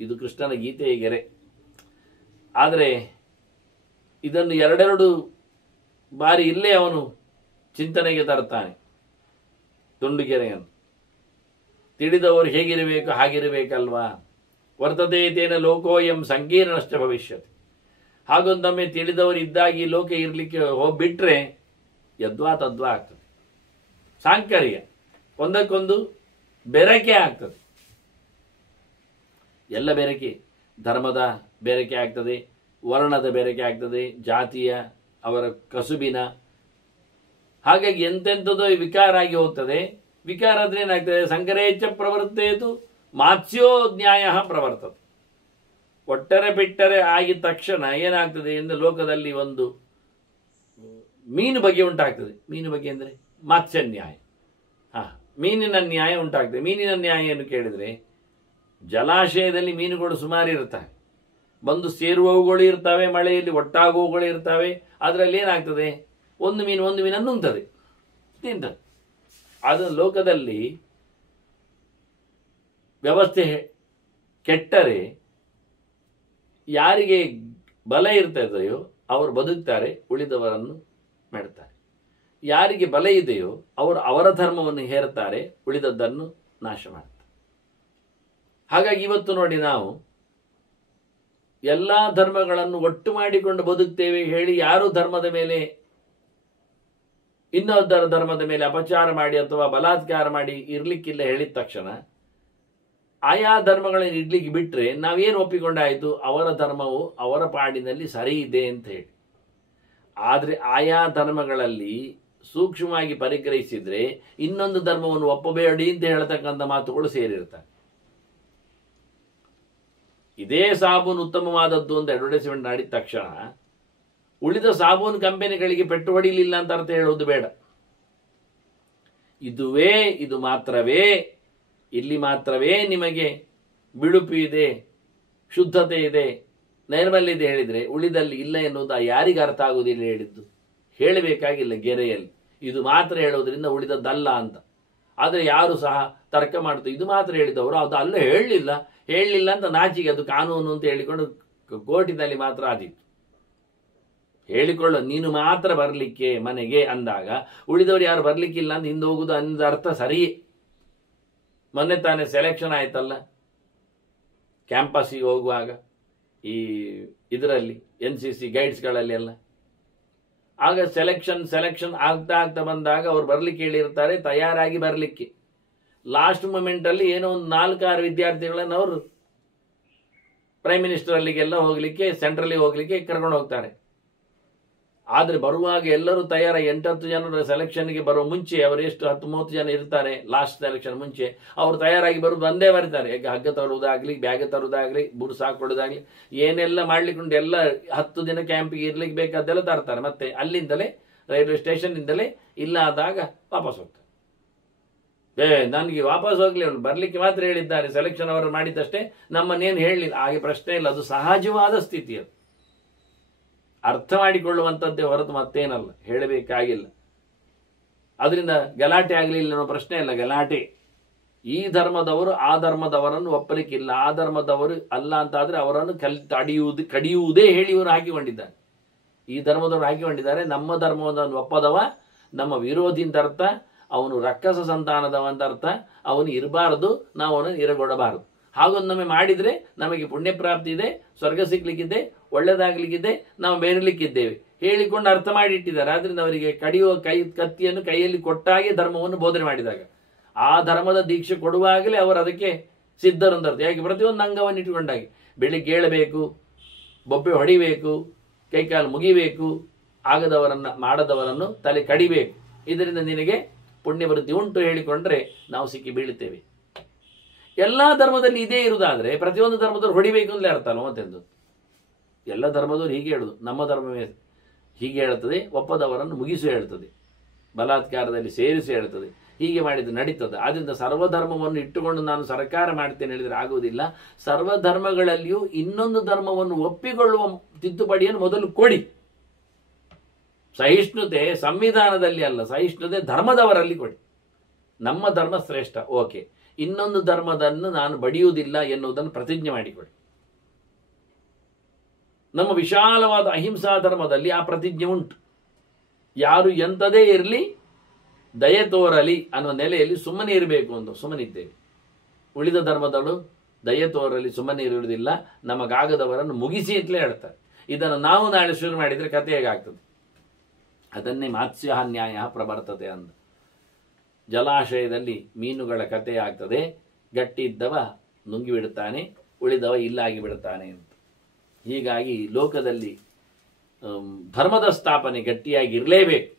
ಇದು ಕೃಷ್ಣನ ಗೀತೆಯ ಗೆರೆ. ಆದರೆ ಇದನ್ನು ಎರಡೆರಡು ಬಾರಿ ಇಲ್ಲೇ ಅವನು ಚಿಂತನೆಗೆ ತರ್ತಾನೆ. ತುಂಡುಗೆರೆಯನ್ನು ತಿಳಿದವರು ಹೇಗಿರಬೇಕು ಹಾಗಿರಬೇಕಲ್ವಾ. ವರ್ತತೆ ತೇನ ಲೋಕೋಯಂ ಸಂಕೀರ್ಣಶ್ಚ ಭವಿಷ್ಯತಿ. ಹಾಗೊಂದೊಮ್ಮೆ ತಿಳಿದವರು ಇದ್ದಾಗ ಈ ಲೋಕ ಇರಲಿಕ್ಕೆ ಹೋಗ್ಬಿಟ್ರೆ ಯದ್ವಾ ತದ್ವಾ ಆಗ್ತದೆ. ಸಾಂಕರ್ಯ, ಒಂದಕ್ಕೊಂದು ಬೆರಕೆ ಆಗ್ತದೆ. ಎಲ್ಲ ಬೆರಕೆ, ಧರ್ಮದ ಬೆರಕೆ ಆಗ್ತದೆ, ವರ್ಣದ ಬೆರಕೆ ಆಗ್ತದೆ, ಜಾತಿಯ, ಅವರ ಕಸುಬಿನ. ಹಾಗಾಗಿ ಎಂತೆಂಥದೋ ವಿಕಾರ ಆಗಿ ಹೋಗ್ತದೆ. ವಿಕಾರ ಆದ್ರೆ ಏನಾಗ್ತದೆ? ಸಂಕರೇಚ್ಛ ಪ್ರವರ್ತೇತು ಮಾತ್ಸ್ಯೋ ನ್ಯಾಯ ಪ್ರವರ್ತದೆ. ಒಟ್ಟರೆ ಬಿಟ್ಟರೆ ಆಗಿದ ತಕ್ಷಣ ಏನಾಗ್ತದೆ ಎಂದು ಲೋಕದಲ್ಲಿ ಒಂದು ಮೀನು ಬಗ್ಗೆ ಉಂಟಾಗ್ತದೆ. ಮೀನು ಬಗ್ಗೆ ಅಂದರೆ ಮಾತ್ಸ್ಯ ನ್ಯಾಯ. ಮೀನಿನ ನ್ಯಾಯ ಉಂಟಾಗ್ತದೆ. ಮೀನಿನ ನ್ಯಾಯ ಏನು ಕೇಳಿದರೆ, ಜಲಾಶಯದಲ್ಲಿ ಮೀನುಗಳು ಸುಮಾರು ಇರ್ತವೆ, ಬಂದು ಸೇರುವವುಗಳು ಇರ್ತವೆ, ಮಳೆಯಲ್ಲಿ ಒಟ್ಟಾಗುವವುಗಳು ಇರ್ತವೆ. ಅದರಲ್ಲಿ ಏನಾಗ್ತದೆ? ಒಂದು ಮೀನನ್ನು ನುಂಗ್ತದೆ, ತಿಂತದೆ. ಅದು ಲೋಕದಲ್ಲಿ ವ್ಯವಸ್ಥೆ ಕೆಟ್ಟರೆ ಯಾರಿಗೆ ಬಲ ಇರ್ತದೆಯೋ ಅವರು ಬದುಕ್ತಾರೆ, ಉಳಿದವರನ್ನು ಮಾಡ್ತಾರೆ. ಯಾರಿಗೆ ಬಲ ಇದೆಯೋ ಅವರು ಅವರ ಧರ್ಮವನ್ನು ಹೇರ್ತಾರೆ, ಉಳಿದದ್ದನ್ನು ನಾಶ ಮಾಡ್ತಾರೆ. ಹಾಗಾಗಿ ಇವತ್ತು ನೋಡಿ, ನಾವು ಎಲ್ಲ ಧರ್ಮಗಳನ್ನು ಒಟ್ಟು ಮಾಡಿಕೊಂಡು ಬದುಕ್ತೇವೆ ಹೇಳಿ ಯಾರು ಧರ್ಮದ ಮೇಲೆ ಇನ್ನೊಬ್ಬರ ಧರ್ಮದ ಮೇಲೆ ಅಪಚಾರ ಮಾಡಿ ಅಥವಾ ಬಲಾತ್ಕಾರ ಮಾಡಿ ಇರ್ಲಿಕ್ಕಿಲ್ಲ ಹೇಳಿದ ತಕ್ಷಣ ಆಯಾ ಧರ್ಮಗಳನ್ನು ಇಡ್ಲಿಕ್ಕೆ ಬಿಟ್ಟರೆ ನಾವೇನು ಒಪ್ಪಿಕೊಂಡಾಯಿತು? ಅವರ ಧರ್ಮವು ಅವರ ಪಾಡಿನಲ್ಲಿ ಸರಿ ಇದೆ ಅಂತ ಹೇಳಿ. ಆದರೆ ಆಯಾ ಧರ್ಮಗಳಲ್ಲಿ ಸೂಕ್ಷ್ಮವಾಗಿ ಪರಿಗ್ರಹಿಸಿದ್ರೆ ಇನ್ನೊಂದು ಧರ್ಮವನ್ನು ಒಪ್ಪಬೇಡಿ ಅಂತ ಹೇಳ್ತಕ್ಕಂಥ ಮಾತುಗಳು ಸೇರಿರ್ತವೆ. ಇದೇ ಸಾಬೂನು ಉತ್ತಮವಾದದ್ದು ಅಂತ ಅಡ್ವರ್ಟೈಸ್ಮೆಂಟ್ ಮಾಡಿದ ತಕ್ಷಣ ಉಳಿದ ಸಾಬೂನು ಕಂಪನಿಗಳಿಗೆ ಪೆಟ್ಟು ಹೊಡಿಲಿಲ್ಲ ಅಂತ ಅರ್ಥ ಹೇಳೋದು ಬೇಡ. ಇದುವೇ, ಇದು ಮಾತ್ರವೇ, ಇಲ್ಲಿ ಮಾತ್ರವೇ ನಿಮಗೆ ಬಿಳುಪು ಇದೆ, ಶುದ್ಧತೆ ಇದೆ, ನೈರ್ಮಲ್ಯ ಇದೆ ಹೇಳಿದರೆ ಉಳಿದಲ್ಲಿ ಇಲ್ಲ ಎನ್ನುವುದು ಯಾರಿಗೆ ಅರ್ಥ ಆಗುವುದಿಲ್ಲ ಹೇಳಿದ್ದು? ಹೇಳಬೇಕಾಗಿಲ್ಲ ಗೆರೆಯಲ್ಲಿ, ಇದು ಮಾತ್ರ ಹೇಳೋದ್ರಿಂದ ಉಳಿದದ್ದಲ್ಲ ಅಂತ. ಆದರೆ ಯಾರು ಸಹ ತರ್ಕ ಮಾಡ್ತಾರೆ, ಇದು ಮಾತ್ರ ಹೇಳಿದವರು ಅದು ಅಲ್ಲ ಹೇಳಲಿಲ್ಲ ಅಂತ ನಾಚಿಗೆ ಅದು ಕಾನೂನು ಅಂತ ಹೇಳಿಕೊಂಡು ಕೋರ್ಟಿನಲ್ಲಿ ಮಾತ್ರ ಆದೀತು. ಹೇಳಿಕೊಳ್ಳೋ ನೀನು ಮಾತ್ರ ಬರಲಿಕ್ಕೆ ಮನೆಗೆ ಅಂದಾಗ ಉಳಿದವರು ಯಾರು ಬರಲಿಕ್ಕಿಲ್ಲ ಅಂತ ಹಿಂದೆ ಹೋಗುದು ಅನ್ನೋದು ಅರ್ಥ ಸರಿಯೇ. ಮೊನ್ನೆ ತಾನೇ ಸೆಲೆಕ್ಷನ್ ಆಯ್ತಲ್ಲ ಕ್ಯಾಂಪಸ್ಸಿಗೆ ಹೋಗುವಾಗ, ಈ ಇದರಲ್ಲಿ NCC ಗೈಡ್ಸ್ಗಳಲ್ಲಿ ಎಲ್ಲ. ಆಗ ಸೆಲೆಕ್ಷನ್ ಆಗ್ತಾ ಬಂದಾಗ ಅವ್ರು ಬರ್ಲಿಕ್ಕೆ ಹೇಳಿರ್ತಾರೆ, ತಯಾರಾಗಿ ಬರಲಿಕ್ಕೆ. ಲಾಸ್ಟ್ ಮೂಮೆಂಟಲ್ಲಿ ಏನೋ ಒಂದು 4-6 ವಿದ್ಯಾರ್ಥಿಗಳನ್ನು ಅವರು ಪ್ರೈಮ್ ಮಿನಿಸ್ಟರ್ ಅಲ್ಲಿಗೆಲ್ಲ ಹೋಗ್ಲಿಕ್ಕೆ, ಸೆಂಟ್ರಲ್ಲಿಗೆ ಹೋಗ್ಲಿಕ್ಕೆ ಕರ್ಕೊಂಡು ಹೋಗ್ತಾರೆ. ಆದರೆ ಬರುವಾಗ ಎಲ್ಲರೂ ತಯಾರ 8-10 ಜನರ ಸೆಲೆಕ್ಷನ್ಗೆ ಬರುವ ಮುಂಚೆ ಅವರು ಎಷ್ಟು 10-30 ಜನ ಇರ್ತಾರೆ ಲಾಸ್ಟ್ ಸೆಲೆಕ್ಷನ್ ಮುಂಚೆ, ಅವರು ತಯಾರಾಗಿ ಬರೋದು ಬಂದೇ ಬರ್ತಾರೆ. ಈಗ ಹಗ್ಗ ತರುವುದಾಗ್ಲಿ, ಬ್ಯಾಗ್ ತರುವುದಾಗ್ಲಿ, ಬುರ್ಸ್ ಹಾಕೊಳ್ಳೋದಾಗ್ಲಿ, ಏನೆಲ್ಲ ಮಾಡ್ಲಿಕ್ಕೆ ಎಲ್ಲ 10 ದಿನ ಕ್ಯಾಂಪಿಗೆ ಇರ್ಲಿಕ್ಕೆ ಬೇಕಾದ್ದೆಲ್ಲ ತರ್ತಾರೆ. ಮತ್ತೆ ಅಲ್ಲಿಂದಲೇ ರೈಲ್ವೆ ಸ್ಟೇಷನ್ನಿಂದಲೇ ಇಲ್ಲ ಆದಾಗ ವಾಪಸ್ ಹೋಗ್ತಾರೆ. ನನಗೆ ವಾಪಸ್ ಹೋಗ್ಲಿ, ಅವನು ಬರ್ಲಿಕ್ಕೆ ಮಾತ್ರ ಹೇಳಿದ್ದಾರೆ, ಸೆಲೆಕ್ಷನ್ ಅವರು ಮಾಡಿದ್ದಷ್ಟೇ, ನಮ್ಮನ್ನೇನು ಹೇಳಲಿಲ್ಲ. ಹಾಗೆ ಪ್ರಶ್ನೆ ಇಲ್ಲ, ಅದು ಸಹಜವಾದ ಸ್ಥಿತಿ. ಅದು ಅರ್ಥ ಮಾಡಿಕೊಳ್ಳುವಂಥದ್ದೇ ಹೊರತು ಮತ್ತೇನಲ್ಲ, ಹೇಳಬೇಕಾಗಿಲ್ಲ. ಅದರಿಂದ ಗಲಾಟೆ ಆಗಲಿಲ್ಲ ಅನ್ನೋ ಪ್ರಶ್ನೆ ಇಲ್ಲ. ಗಲಾಟೆ, ಈ ಧರ್ಮದವರು ಆ ಧರ್ಮದವರನ್ನು ಒಪ್ಪಲಿಕ್ಕಿಲ್ಲ, ಆ ಧರ್ಮದವರು ಅಲ್ಲ ಅಂತಾದರೆ ಅವರನ್ನು ಕಡಿಯುವುದೇ ಹೇಳಿ ಇವರು ಹಾಕಿಕೊಂಡಿದ್ದಾರೆ. ಈ ಧರ್ಮದವರು ಹಾಕಿಕೊಂಡಿದ್ದಾರೆ. ನಮ್ಮ ಧರ್ಮವನ್ನು ಒಪ್ಪದವ ನಮ್ಮ ವಿರೋಧಿ ಅಂತ ಅರ್ಥ, ಅವನು ರಕ್ಕಸ ಸಂತಾನದವ ಅಂತ ಅರ್ಥ, ಅವನು ಇರಬಾರದು, ನಾವು ಅವನನ್ನು ಇರಗೊಡಬಾರದು. ಹಾಗೊಂದೊಮ್ಮೆ ಮಾಡಿದರೆ ನಮಗೆ ಪುಣ್ಯ ಪ್ರಾಪ್ತಿ ಇದೆ, ಸ್ವರ್ಗ ಸಿಗ್ಲಿಕ್ಕಿದೆ, ಒಳ್ಳೆದಾಗ್ಲಿಕ್ಕಿದೆ, ನಾವು ಬೇರಲಿಕ್ಕಿದ್ದೇವೆ ಹೇಳಿಕೊಂಡು ಅರ್ಥ ಮಾಡಿ ಇಟ್ಟಿದ್ದಾರೆ. ಆದ್ರಿಂದ ಅವರಿಗೆ ಕಡಿಯುವ ಕತ್ತಿಯನ್ನು ಕೈಯಲ್ಲಿ ಕೊಟ್ಟಾಗೆ ಧರ್ಮವನ್ನು ಬೋಧನೆ ಮಾಡಿದಾಗ, ಆ ಧರ್ಮದ ದೀಕ್ಷೆ ಕೊಡುವಾಗಲೇ ಅವರು ಅದಕ್ಕೆ ಸಿದ್ಧರು ಅಂತ ಅರ್ಥ. ಯಾಕೆ? ಪ್ರತಿಯೊಂದು ಅಂಗವನ್ನು ಇಟ್ಟುಕೊಂಡಾಗಿ ಬೆಳಿಗ್ಗೆ ಏಳಬೇಕು, ಬೊಬ್ಬೆ ಹೊಡಿಬೇಕು, ಕೈಕಾಲು ಮುಗಿಬೇಕು, ಮಾಡದವರನ್ನು ತಲೆ ಕಡಿಬೇಕು, ಇದರಿಂದ ನಿನಗೆ ಪುಣ್ಯವೃದ್ಧಿ ಉಂಟು ಹೇಳಿಕೊಂಡ್ರೆ ನಾವು ಸಿಕ್ಕಿ ಬೀಳುತ್ತೇವೆ. ಎಲ್ಲ ಧರ್ಮದಲ್ಲಿ ಇದೇ ಇರುವುದಾದ್ರೆ ಪ್ರತಿಯೊಂದು ಧರ್ಮದವ್ರು ಹೊಡಿಬೇಕು ಅಂತಲೇ ಅರ್ಥನೋ ಮತ್ತೆಂದು. ಎಲ್ಲ ಧರ್ಮದವ್ರು ಹೀಗೆ ಹೇಳುದು, ನಮ್ಮ ಧರ್ಮವೇ ಹೀಗೆ ಹೇಳ್ತದೆ, ಒಪ್ಪದವರನ್ನು ಮುಗಿಸಿ ಹೇಳ್ತದೆ, ಬಲಾತ್ಕಾರದಲ್ಲಿ ಸೇರಿಸಿ ಹೇಳ್ತದೆ, ಹೀಗೆ ಮಾಡಿದ್ದು ನಡೀತದೆ. ಆದ್ದರಿಂದ ಸರ್ವಧರ್ಮವನ್ನು ಇಟ್ಟುಕೊಂಡು ನಾನು ಸರ್ಕಾರ ಮಾಡ್ತೇನೆ ಹೇಳಿದರೆ ಆಗುವುದಿಲ್ಲ. ಸರ್ವಧರ್ಮಗಳಲ್ಲಿಯೂ ಇನ್ನೊಂದು ಧರ್ಮವನ್ನು ಒಪ್ಪಿಕೊಳ್ಳುವ ತಿದ್ದುಪಡಿಯನ್ನು ಮೊದಲು ಕೊಡಿ. ಸಹಿಷ್ಣುತೆ ಸಂವಿಧಾನದಲ್ಲಿ ಅಲ್ಲ, ಸಹಿಷ್ಣುತೆ ಧರ್ಮದವರಲ್ಲಿ ಕೊಡಿ. ನಮ್ಮ ಧರ್ಮ ಶ್ರೇಷ್ಠ, ಓಕೆ, ಇನ್ನೊಂದು ಧರ್ಮದನ್ನು ನಾನು ಬಡಿಯುವುದಿಲ್ಲ ಎನ್ನುವುದನ್ನು ಪ್ರತಿಜ್ಞೆ ಮಾಡಿಕೊಡಿ. ನಮ್ಮ ವಿಶಾಲವಾದ ಅಹಿಂಸಾ ಧರ್ಮದಲ್ಲಿ ಆ ಪ್ರತಿಜ್ಞೆ ಉಂಟು. ಯಾರು ಎಂಥದೇ ಇರಲಿ ದಯೆ ತೋರಲಿ ಅನ್ನುವ ನೆಲೆಯಲ್ಲಿ ಸುಮ್ಮನೆ ಇರಬೇಕು ಅಂತ ಸುಮ್ಮನಿದ್ದೇವೆ. ಉಳಿದ ಧರ್ಮದಳು ದಯೆ ತೋರಲಿ, ಸುಮ್ಮನೆ ಇರುವುದಿಲ್ಲ, ನಮಗಾಗದವರನ್ನು ಮುಗಿಸಿ ಅಂತಲೇ ಹೇಳ್ತಾರೆ. ಇದನ್ನು ನಾವು ನಾಳೆ ಶುರು ಮಾಡಿದರೆ ಕಥೆ ಹೇಗಾಗ್ತದೆ? ಅದನ್ನೇ ಮಾತ್ಸ್ಯ ನ್ಯಾಯ ಪ್ರವರ್ತತೆ ಅಂದ. ಜಲಾಶಯದಲ್ಲಿ ಮೀನುಗಳ ಕಥೆ ಆಗ್ತದೆ, ಗಟ್ಟಿ ಇದ್ದವ ನುಂಗಿ ಬಿಡುತ್ತಾನೆ, ಉಳಿದವ ಇಲ್ಲಾಗಿ ಬಿಡುತ್ತಾನೆ ಅಂತ. ಹೀಗಾಗಿ ಲೋಕದಲ್ಲಿ ಧರ್ಮದ ಸ್ಥಾಪನೆ ಗಟ್ಟಿಯಾಗಿ ಇರಲೇಬೇಕು,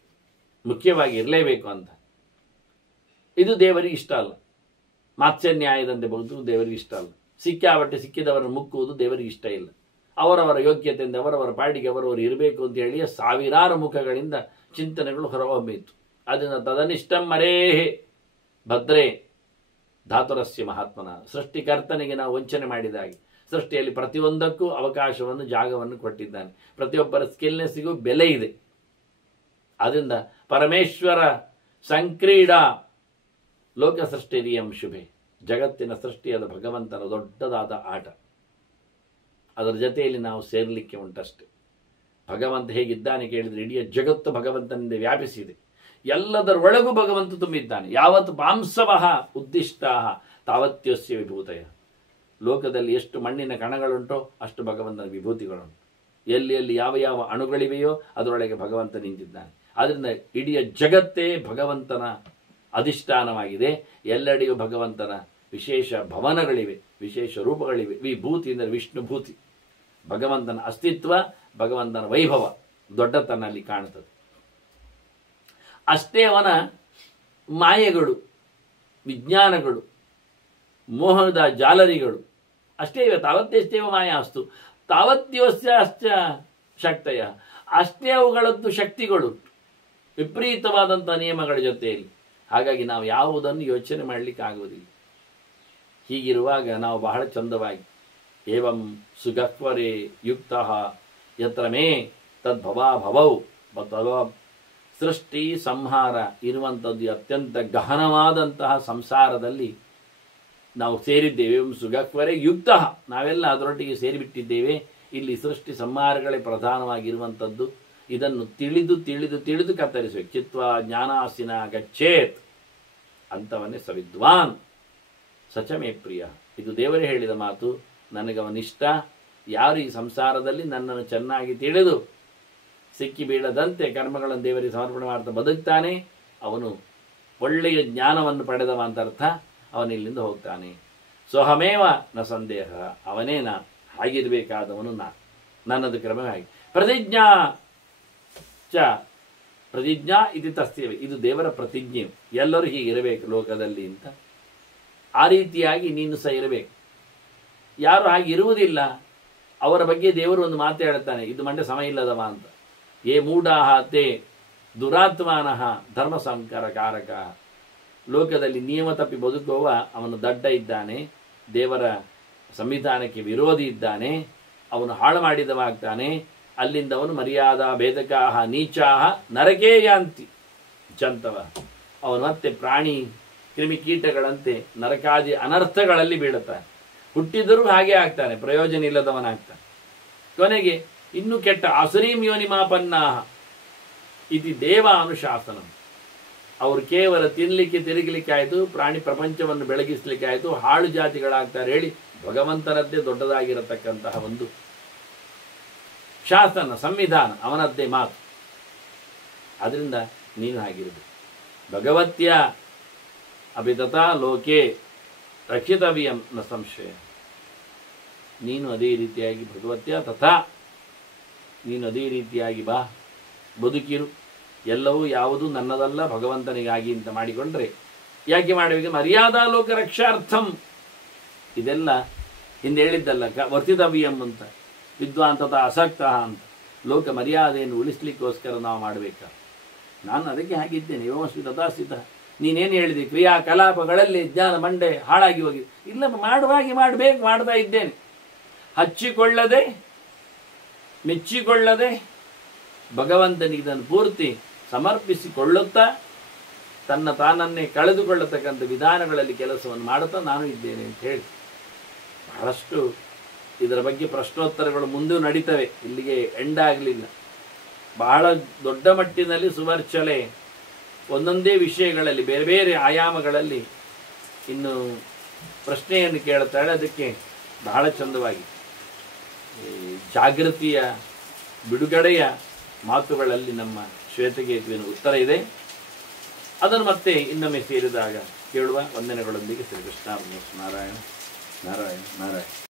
ಮುಖ್ಯವಾಗಿ ಇರಲೇಬೇಕು ಅಂತ. ಇದು ದೇವರಿಗೆ ಇಷ್ಟ ಅಲ್ಲ. ಮಾತ್ಸ್ಯ ನ್ಯಾಯದಂತೆ ಬಹುದು ದೇವರಿಗೆ ಇಷ್ಟ ಅಲ್ಲ. ಸಿಕ್ಕಾಬಟ್ಟೆ ಸಿಕ್ಕಿದವರನ್ನು ಮುಕ್ಕುವುದು ದೇವರಿಗೆ ಇಷ್ಟ ಇಲ್ಲ. ಅವರವರ ಯೋಗ್ಯತೆಯಿಂದ ಅವರವರ ಪಾಡಿಗೆ ಅವರವರು ಇರಬೇಕು ಅಂತ ಹೇಳಿ ಸಾವಿರಾರು ಮುಖಗಳಿಂದ ಚಿಂತನೆಗಳು ಹೊರಹೊಮ್ಮಿತು. ಅದನ್ನು ತದನಿಷ್ಟಂ ಮರೇಹೇ ಭದ್ರೇ ಧಾತುರಸ್ಯ ಮಹಾತ್ಮನ. ಸೃಷ್ಟಿಕರ್ತನಿಗೆ ನಾವು ವಂಚನೆ ಮಾಡಿದಾಗೆ ಸೃಷ್ಟಿಯಲ್ಲಿ ಪ್ರತಿಯೊಂದಕ್ಕೂ ಅವಕಾಶವನ್ನು, ಜಾಗವನ್ನು ಕೊಟ್ಟಿದ್ದಾನೆ. ಪ್ರತಿಯೊಬ್ಬರ ಸ್ಕಿಲ್ನೆಸ್ಸಿಗೂ ಬೆಲೆ ಇದೆ. ಆದ್ದರಿಂದ ಪರಮೇಶ್ವರ ಸಂಕ್ರೀಡಾ ಲೋಕ ಸೃಷ್ಟಿರಿಯಂ ಶುಭೆ. ಜಗತ್ತಿನ ಸೃಷ್ಟಿಯಾದ ಭಗವಂತನ ದೊಡ್ಡದಾದ ಆಟ. ಅದರ ಜೊತೆಯಲ್ಲಿ ನಾವು ಸೇರಲಿಕ್ಕೆ ಉಂಟಷ್ಟೆ. ಭಗವಂತ ಹೇಗಿದ್ದಾನೆ ಕೇಳಿದರೆ ಇಡೀ ಜಗತ್ತು ಭಗವಂತನಿಂದ ವ್ಯಾಪಿಸಿದೆ. ಎಲ್ಲದರ ಒಳಗೂ ಭಗವಂತ ತುಂಬಿದ್ದಾನೆ. ಯಾವತ್ತು ಪಾಂಸವಃ ಉದ್ದಿಷ್ಟಾಹ ತಾವತ್ಯಸ್ಯ ವಿಭೂತಯ. ಲೋಕದಲ್ಲಿ ಎಷ್ಟು ಮಣ್ಣಿನ ಕಣಗಳುಂಟೋ ಅಷ್ಟು ಭಗವಂತನ ವಿಭೂತಿಗಳುಂಟು. ಎಲ್ಲಿ ಎಲ್ಲಿ ಯಾವ ಯಾವ ಅಣುಗಳಿವೆಯೋ ಅದರೊಳಗೆ ಭಗವಂತ ನಿಂತಿದ್ದಾನೆ. ಆದ್ದರಿಂದ ಇಡೀ ಜಗತ್ತೇ ಭಗವಂತನ ಅಧಿಷ್ಠಾನವಾಗಿದೆ. ಎಲ್ಲೆಡೆಯೂ ಭಗವಂತನ ವಿಶೇಷ ಭವನಗಳಿವೆ, ವಿಶೇಷ ರೂಪಗಳಿವೆ. ವಿಭೂತಿ ಅಂದರೆ ವಿಷ್ಣುಭೂತಿ. ಭಗವಂತನ ಅಸ್ತಿತ್ವ, ಭಗವಂತನ ವೈಭವ, ದೊಡ್ಡತನ ಅಲ್ಲಿ ಕಾಣುತ್ತದೆ. ಅಷ್ಟೇ ಅವನ ಮಾಯೆಗಳು, ವಿಜ್ಞಾನಗಳು, ಮೋಹದ ಜಾಲರಿಗಳು ಅಷ್ಟೇ ಇವೆ. ತಾವತ್ಯಷ್ಟೇವ ಮಾಯಾಸ್ತು ತಾವತ್ಯವಸ್ಯ ಅಶ್ಚ ಶಕ್ತಯ. ಅಷ್ಟೇ ಅವುಗಳದ್ದು ಶಕ್ತಿಗಳು ವಿಪರೀತವಾದಂಥ ನಿಯಮಗಳ ಜೊತೆಯಲ್ಲಿ. ಹಾಗಾಗಿ ನಾವು ಯಾವುದನ್ನು ಯೋಚನೆ ಮಾಡಲಿಕ್ಕೆ ಆಗುವುದಿಲ್ಲ. ಹೀಗಿರುವಾಗ ನಾವು ಬಹಳ ಚಂದವಾಗಿ ಏವಂ ಸುಗಹ್ವರೇ ಯುಕ್ತ ಯತ್ರ ಮೇ ತದ್ಭವಾಭವೌ. ಸೃಷ್ಟಿ ಸಂಹಾರ ಇರುವಂಥದ್ದು ಅತ್ಯಂತ ಗಹನವಾದಂತಹ ಸಂಸಾರದಲ್ಲಿ ನಾವು ಸೇರಿದ್ದೇವೆ. ಸುಗಹ್ವರೇ ಯುಕ್ತ, ನಾವೆಲ್ಲ ಅದರೊಟ್ಟಿಗೆ ಸೇರಿಬಿಟ್ಟಿದ್ದೇವೆ. ಇಲ್ಲಿ ಸೃಷ್ಟಿ ಸಂಹಾರಗಳೇ ಪ್ರಧಾನವಾಗಿರುವಂಥದ್ದು. ಇದನ್ನು ತಿಳಿದು ತಿಳಿದು ತಿಳಿದು ಕತ್ತರಿಸಬೇಕು. ಚಿತ್ವ ಜ್ಞಾನಾಸಿನ ಗಚ್ಚೇತ್ ಅಂಥವನ್ನೇ ಸವಿದ್ವಾನ್ ಸಚಮೇ ಪ್ರಿಯ. ಇದು ದೇವರೇ ಹೇಳಿದ ಮಾತು. ನನಗವನಿಷ್ಟ. ಯಾರು ಈ ಸಂಸಾರದಲ್ಲಿ ನನ್ನನ್ನು ಚೆನ್ನಾಗಿ ತಿಳಿದು ಸಿಕ್ಕಿ ಬೀಳದಂತೆ ಕರ್ಮಗಳನ್ನು ದೇವರಿಗೆ ಸಮರ್ಪಣೆ ಮಾಡ್ತಾ ಬದುಕ್ತಾನೆ, ಅವನು ಒಳ್ಳೆಯ ಜ್ಞಾನವನ್ನು ಪಡೆದವ ಅಂತ ಅರ್ಥ. ಅವನಿಲ್ಲಿಂದ ಹೋಗ್ತಾನೆ. ಸೋಹಮೇವ ನ ಸಂದೇಹ. ಅವನೇ ನಾ, ಹಾಗಿರಬೇಕಾದವನು ನಾ. ನನ್ನದು ಕ್ರಮವೇ ಹಾಗೆ. ಪ್ರತಿಜ್ಞಾ ಚ ಪ್ರತಿಜ್ಞಾ ಇದು ತಸ್ತೇವೆ. ಇದು ದೇವರ ಪ್ರತಿಜ್ಞೆ. ಎಲ್ಲರೂ ಹೀಗಿರಬೇಕು ಲೋಕದಲ್ಲಿ ಅಂತ. ಆ ರೀತಿಯಾಗಿ ನೀನು ಸಹ ಇರಬೇಕು. ಯಾರು ಹಾಗೆ ಇರುವುದಿಲ್ಲ ಅವರ ಬಗ್ಗೆ ದೇವರು ಒಂದು ಮಾತು ಹೇಳ್ತಾನೆ, ಇದು ಮಂಡೆ ಸಮಯ ಇಲ್ಲದವ ಅಂತ. ಏ ಮೂಢಾಹ ತೇ ದುರಾತ್ಮಾನಃ ಧರ್ಮ ಸಂಕರಕಾರಕ. ಲೋಕದಲ್ಲಿ ನಿಯಮ ತಪ್ಪಿ ಬದುಕುವ ಅವನು ದಡ್ಡ ಇದ್ದಾನೆ, ದೇವರ ಸಂವಿಧಾನಕ್ಕೆ ವಿರೋಧಿ ಇದ್ದಾನೆ, ಅವನು ಹಾಳು ಮಾಡಿದವಾಗ್ತಾನೆ. ಅಲ್ಲಿಂದ ಅವನು ಮರ್ಯಾದಾ ಭೇದಕಾಹ ನೀಚಾಹ ನರಕೇ ಯಾಂತಿ ಚಂತವ. ಅವನು ಮತ್ತೆ ಪ್ರಾಣಿ ಕ್ರಿಮಿಕೀಟಗಳಂತೆ ನರಕಾದಿ ಅನರ್ಥಗಳಲ್ಲಿ ಬೀಳುತ್ತಾನೆ. ಹುಟ್ಟಿದರೂ ಹಾಗೆ ಆಗ್ತಾನೆ, ಪ್ರಯೋಜನ ಇಲ್ಲದವನಾಗ್ತಾನೆ. ಕೊನೆಗೆ ಇನ್ನು ಕೆಟ್ಟ ಅಸುರೀಂ ಯೋನಿಮಾಪನ್ನಾಹ ಇತಿ ದೇವ ಅನುಶಾಸನ. ಅವರು ಕೇವಲ ತಿನ್ನಲಿಕ್ಕೆ ತಿರುಗಲಿಕ್ಕಾಯಿತು, ಪ್ರಾಣಿ ಪ್ರಪಂಚವನ್ನು ಬೆಳಗಿಸ್ಲಿಕ್ಕಾಯಿತು, ಹಾಳು ಜಾತಿಗಳಾಗ್ತಾರೆ ಹೇಳಿ ಭಗವಂತನದ್ದೇ ದೊಡ್ಡದಾಗಿರತಕ್ಕಂತಹ ಒಂದು ಶಾಸನ, ಸಂವಿಧಾನ, ಅವನದ್ದೇ ಮಾತು. ಅದರಿಂದ ನೀನು ಹಾಗಿರಬೇಕು. ಭಗವತ್ಯ ಅಭಿತತಾ ಲೋಕೆ ರಕ್ಷಿತವ್ಯಂ ನ ಸಂಶಯ. ನೀನು ಅದೇ ರೀತಿಯಾಗಿ ಭಗವತ್ಯ ತಥಾ, ನೀನು ಅದೇ ರೀತಿಯಾಗಿ ಬಾ, ಬದುಕಿರು. ಎಲ್ಲವೂ ಯಾವುದು ನನ್ನದಲ್ಲ ಭಗವಂತನಿಗಾಗಿ ಅಂತ ಮಾಡಿಕೊಂಡ್ರೆ ಯಾಕೆ ಮಾಡಬೇಕು? ಮರ್ಯಾದಾ ಲೋಕ ರಕ್ಷಾರ್ಥಂ ಇದೆಲ್ಲ ಹಿಂದೆ ಹೇಳಿದ್ದಲ್ಲ ವರ್ತಿತವ್ಯಂ ಅಂತ, ವಿದ್ವಾಂತತ ಅಸಕ್ತ ಅಂತ. ಲೋಕ ಮರ್ಯಾದೆಯನ್ನು ಉಳಿಸ್ಲಿಕ್ಕೋಸ್ಕರ ನಾವು ಮಾಡಬೇಕಾ. ನಾನು ಅದಕ್ಕೆ ಹಾಗಿದ್ದೇನೆ, ಯೋಮಸ್ವಿ ತಥಾಸ್ಥಿತ. ನೀನೇನು ಹೇಳಿದೆ, ಕ್ರಿಯಾಕಲಾಪಗಳಲ್ಲಿ ಜ್ಞಾನ ಮಂಡೆ ಹಾಳಾಗಿ ಹೋಗಿದೆ. ಇಲ್ಲ, ಮಾಡುವಾಗೆ ಮಾಡಬೇಕು, ಮಾಡ್ತಾ ಇದ್ದೇನೆ. ಹಚ್ಚಿಕೊಳ್ಳದೆ ಮೆಚ್ಚಿಕೊಳ್ಳದೆ ಭಗವಂತನಿಗೆ ಇದನ್ನು ಪೂರ್ತಿ ಸಮರ್ಪಿಸಿಕೊಳ್ಳುತ್ತಾ ತನ್ನ ತಾನನ್ನೇ ಕಳೆದುಕೊಳ್ಳತಕ್ಕಂಥ ವಿಧಾನಗಳಲ್ಲಿ ಕೆಲಸವನ್ನು ಮಾಡುತ್ತಾ ನಾನು ಇದ್ದೇನೆ ಅಂತ ಹೇಳಿ ಬಹಳಷ್ಟು ಇದರ ಬಗ್ಗೆ ಪ್ರಶ್ನೋತ್ತರಗಳು ಮುಂದೂ ನಡೀತವೆ, ಇಲ್ಲಿಗೆ ಎಂಡ್ ಆಗಲಿಲ್ಲ. ಬಹಳ ದೊಡ್ಡ ಮಟ್ಟಿನಲ್ಲಿ ಸುವರ್ಚಲೆ ಒಂದೊಂದೇ ವಿಷಯಗಳಲ್ಲಿ ಬೇರೆ ಬೇರೆ ಆಯಾಮಗಳಲ್ಲಿ ಇನ್ನು ಪ್ರಶ್ನೆಯನ್ನು ಕೇಳುತ್ತಾಳೆ. ಅದಕ್ಕೆ ಬಹಳ ಚಂದವಾಗಿ ಜಾಗೃತಿಯ ಬಿಡುಗಡೆಯ ಮಾತುಗಳಲ್ಲಿ ನಮ್ಮ ಶ್ವೇತಕೇತುವಿನ ಉತ್ತರ ಇದೆ. ಅದನ್ನು ಮತ್ತೆ ಇನ್ನೊಮ್ಮೆ ಸೇರಿದಾಗ ಕೇಳುವ. ವಂದನೆಗಳೊಂದಿಗೆ ಶ್ರೀ ಕೃಷ್ಣ ನಾರಾಯಣ ನಾರಾಯಣ ನಾರಾಯಣ.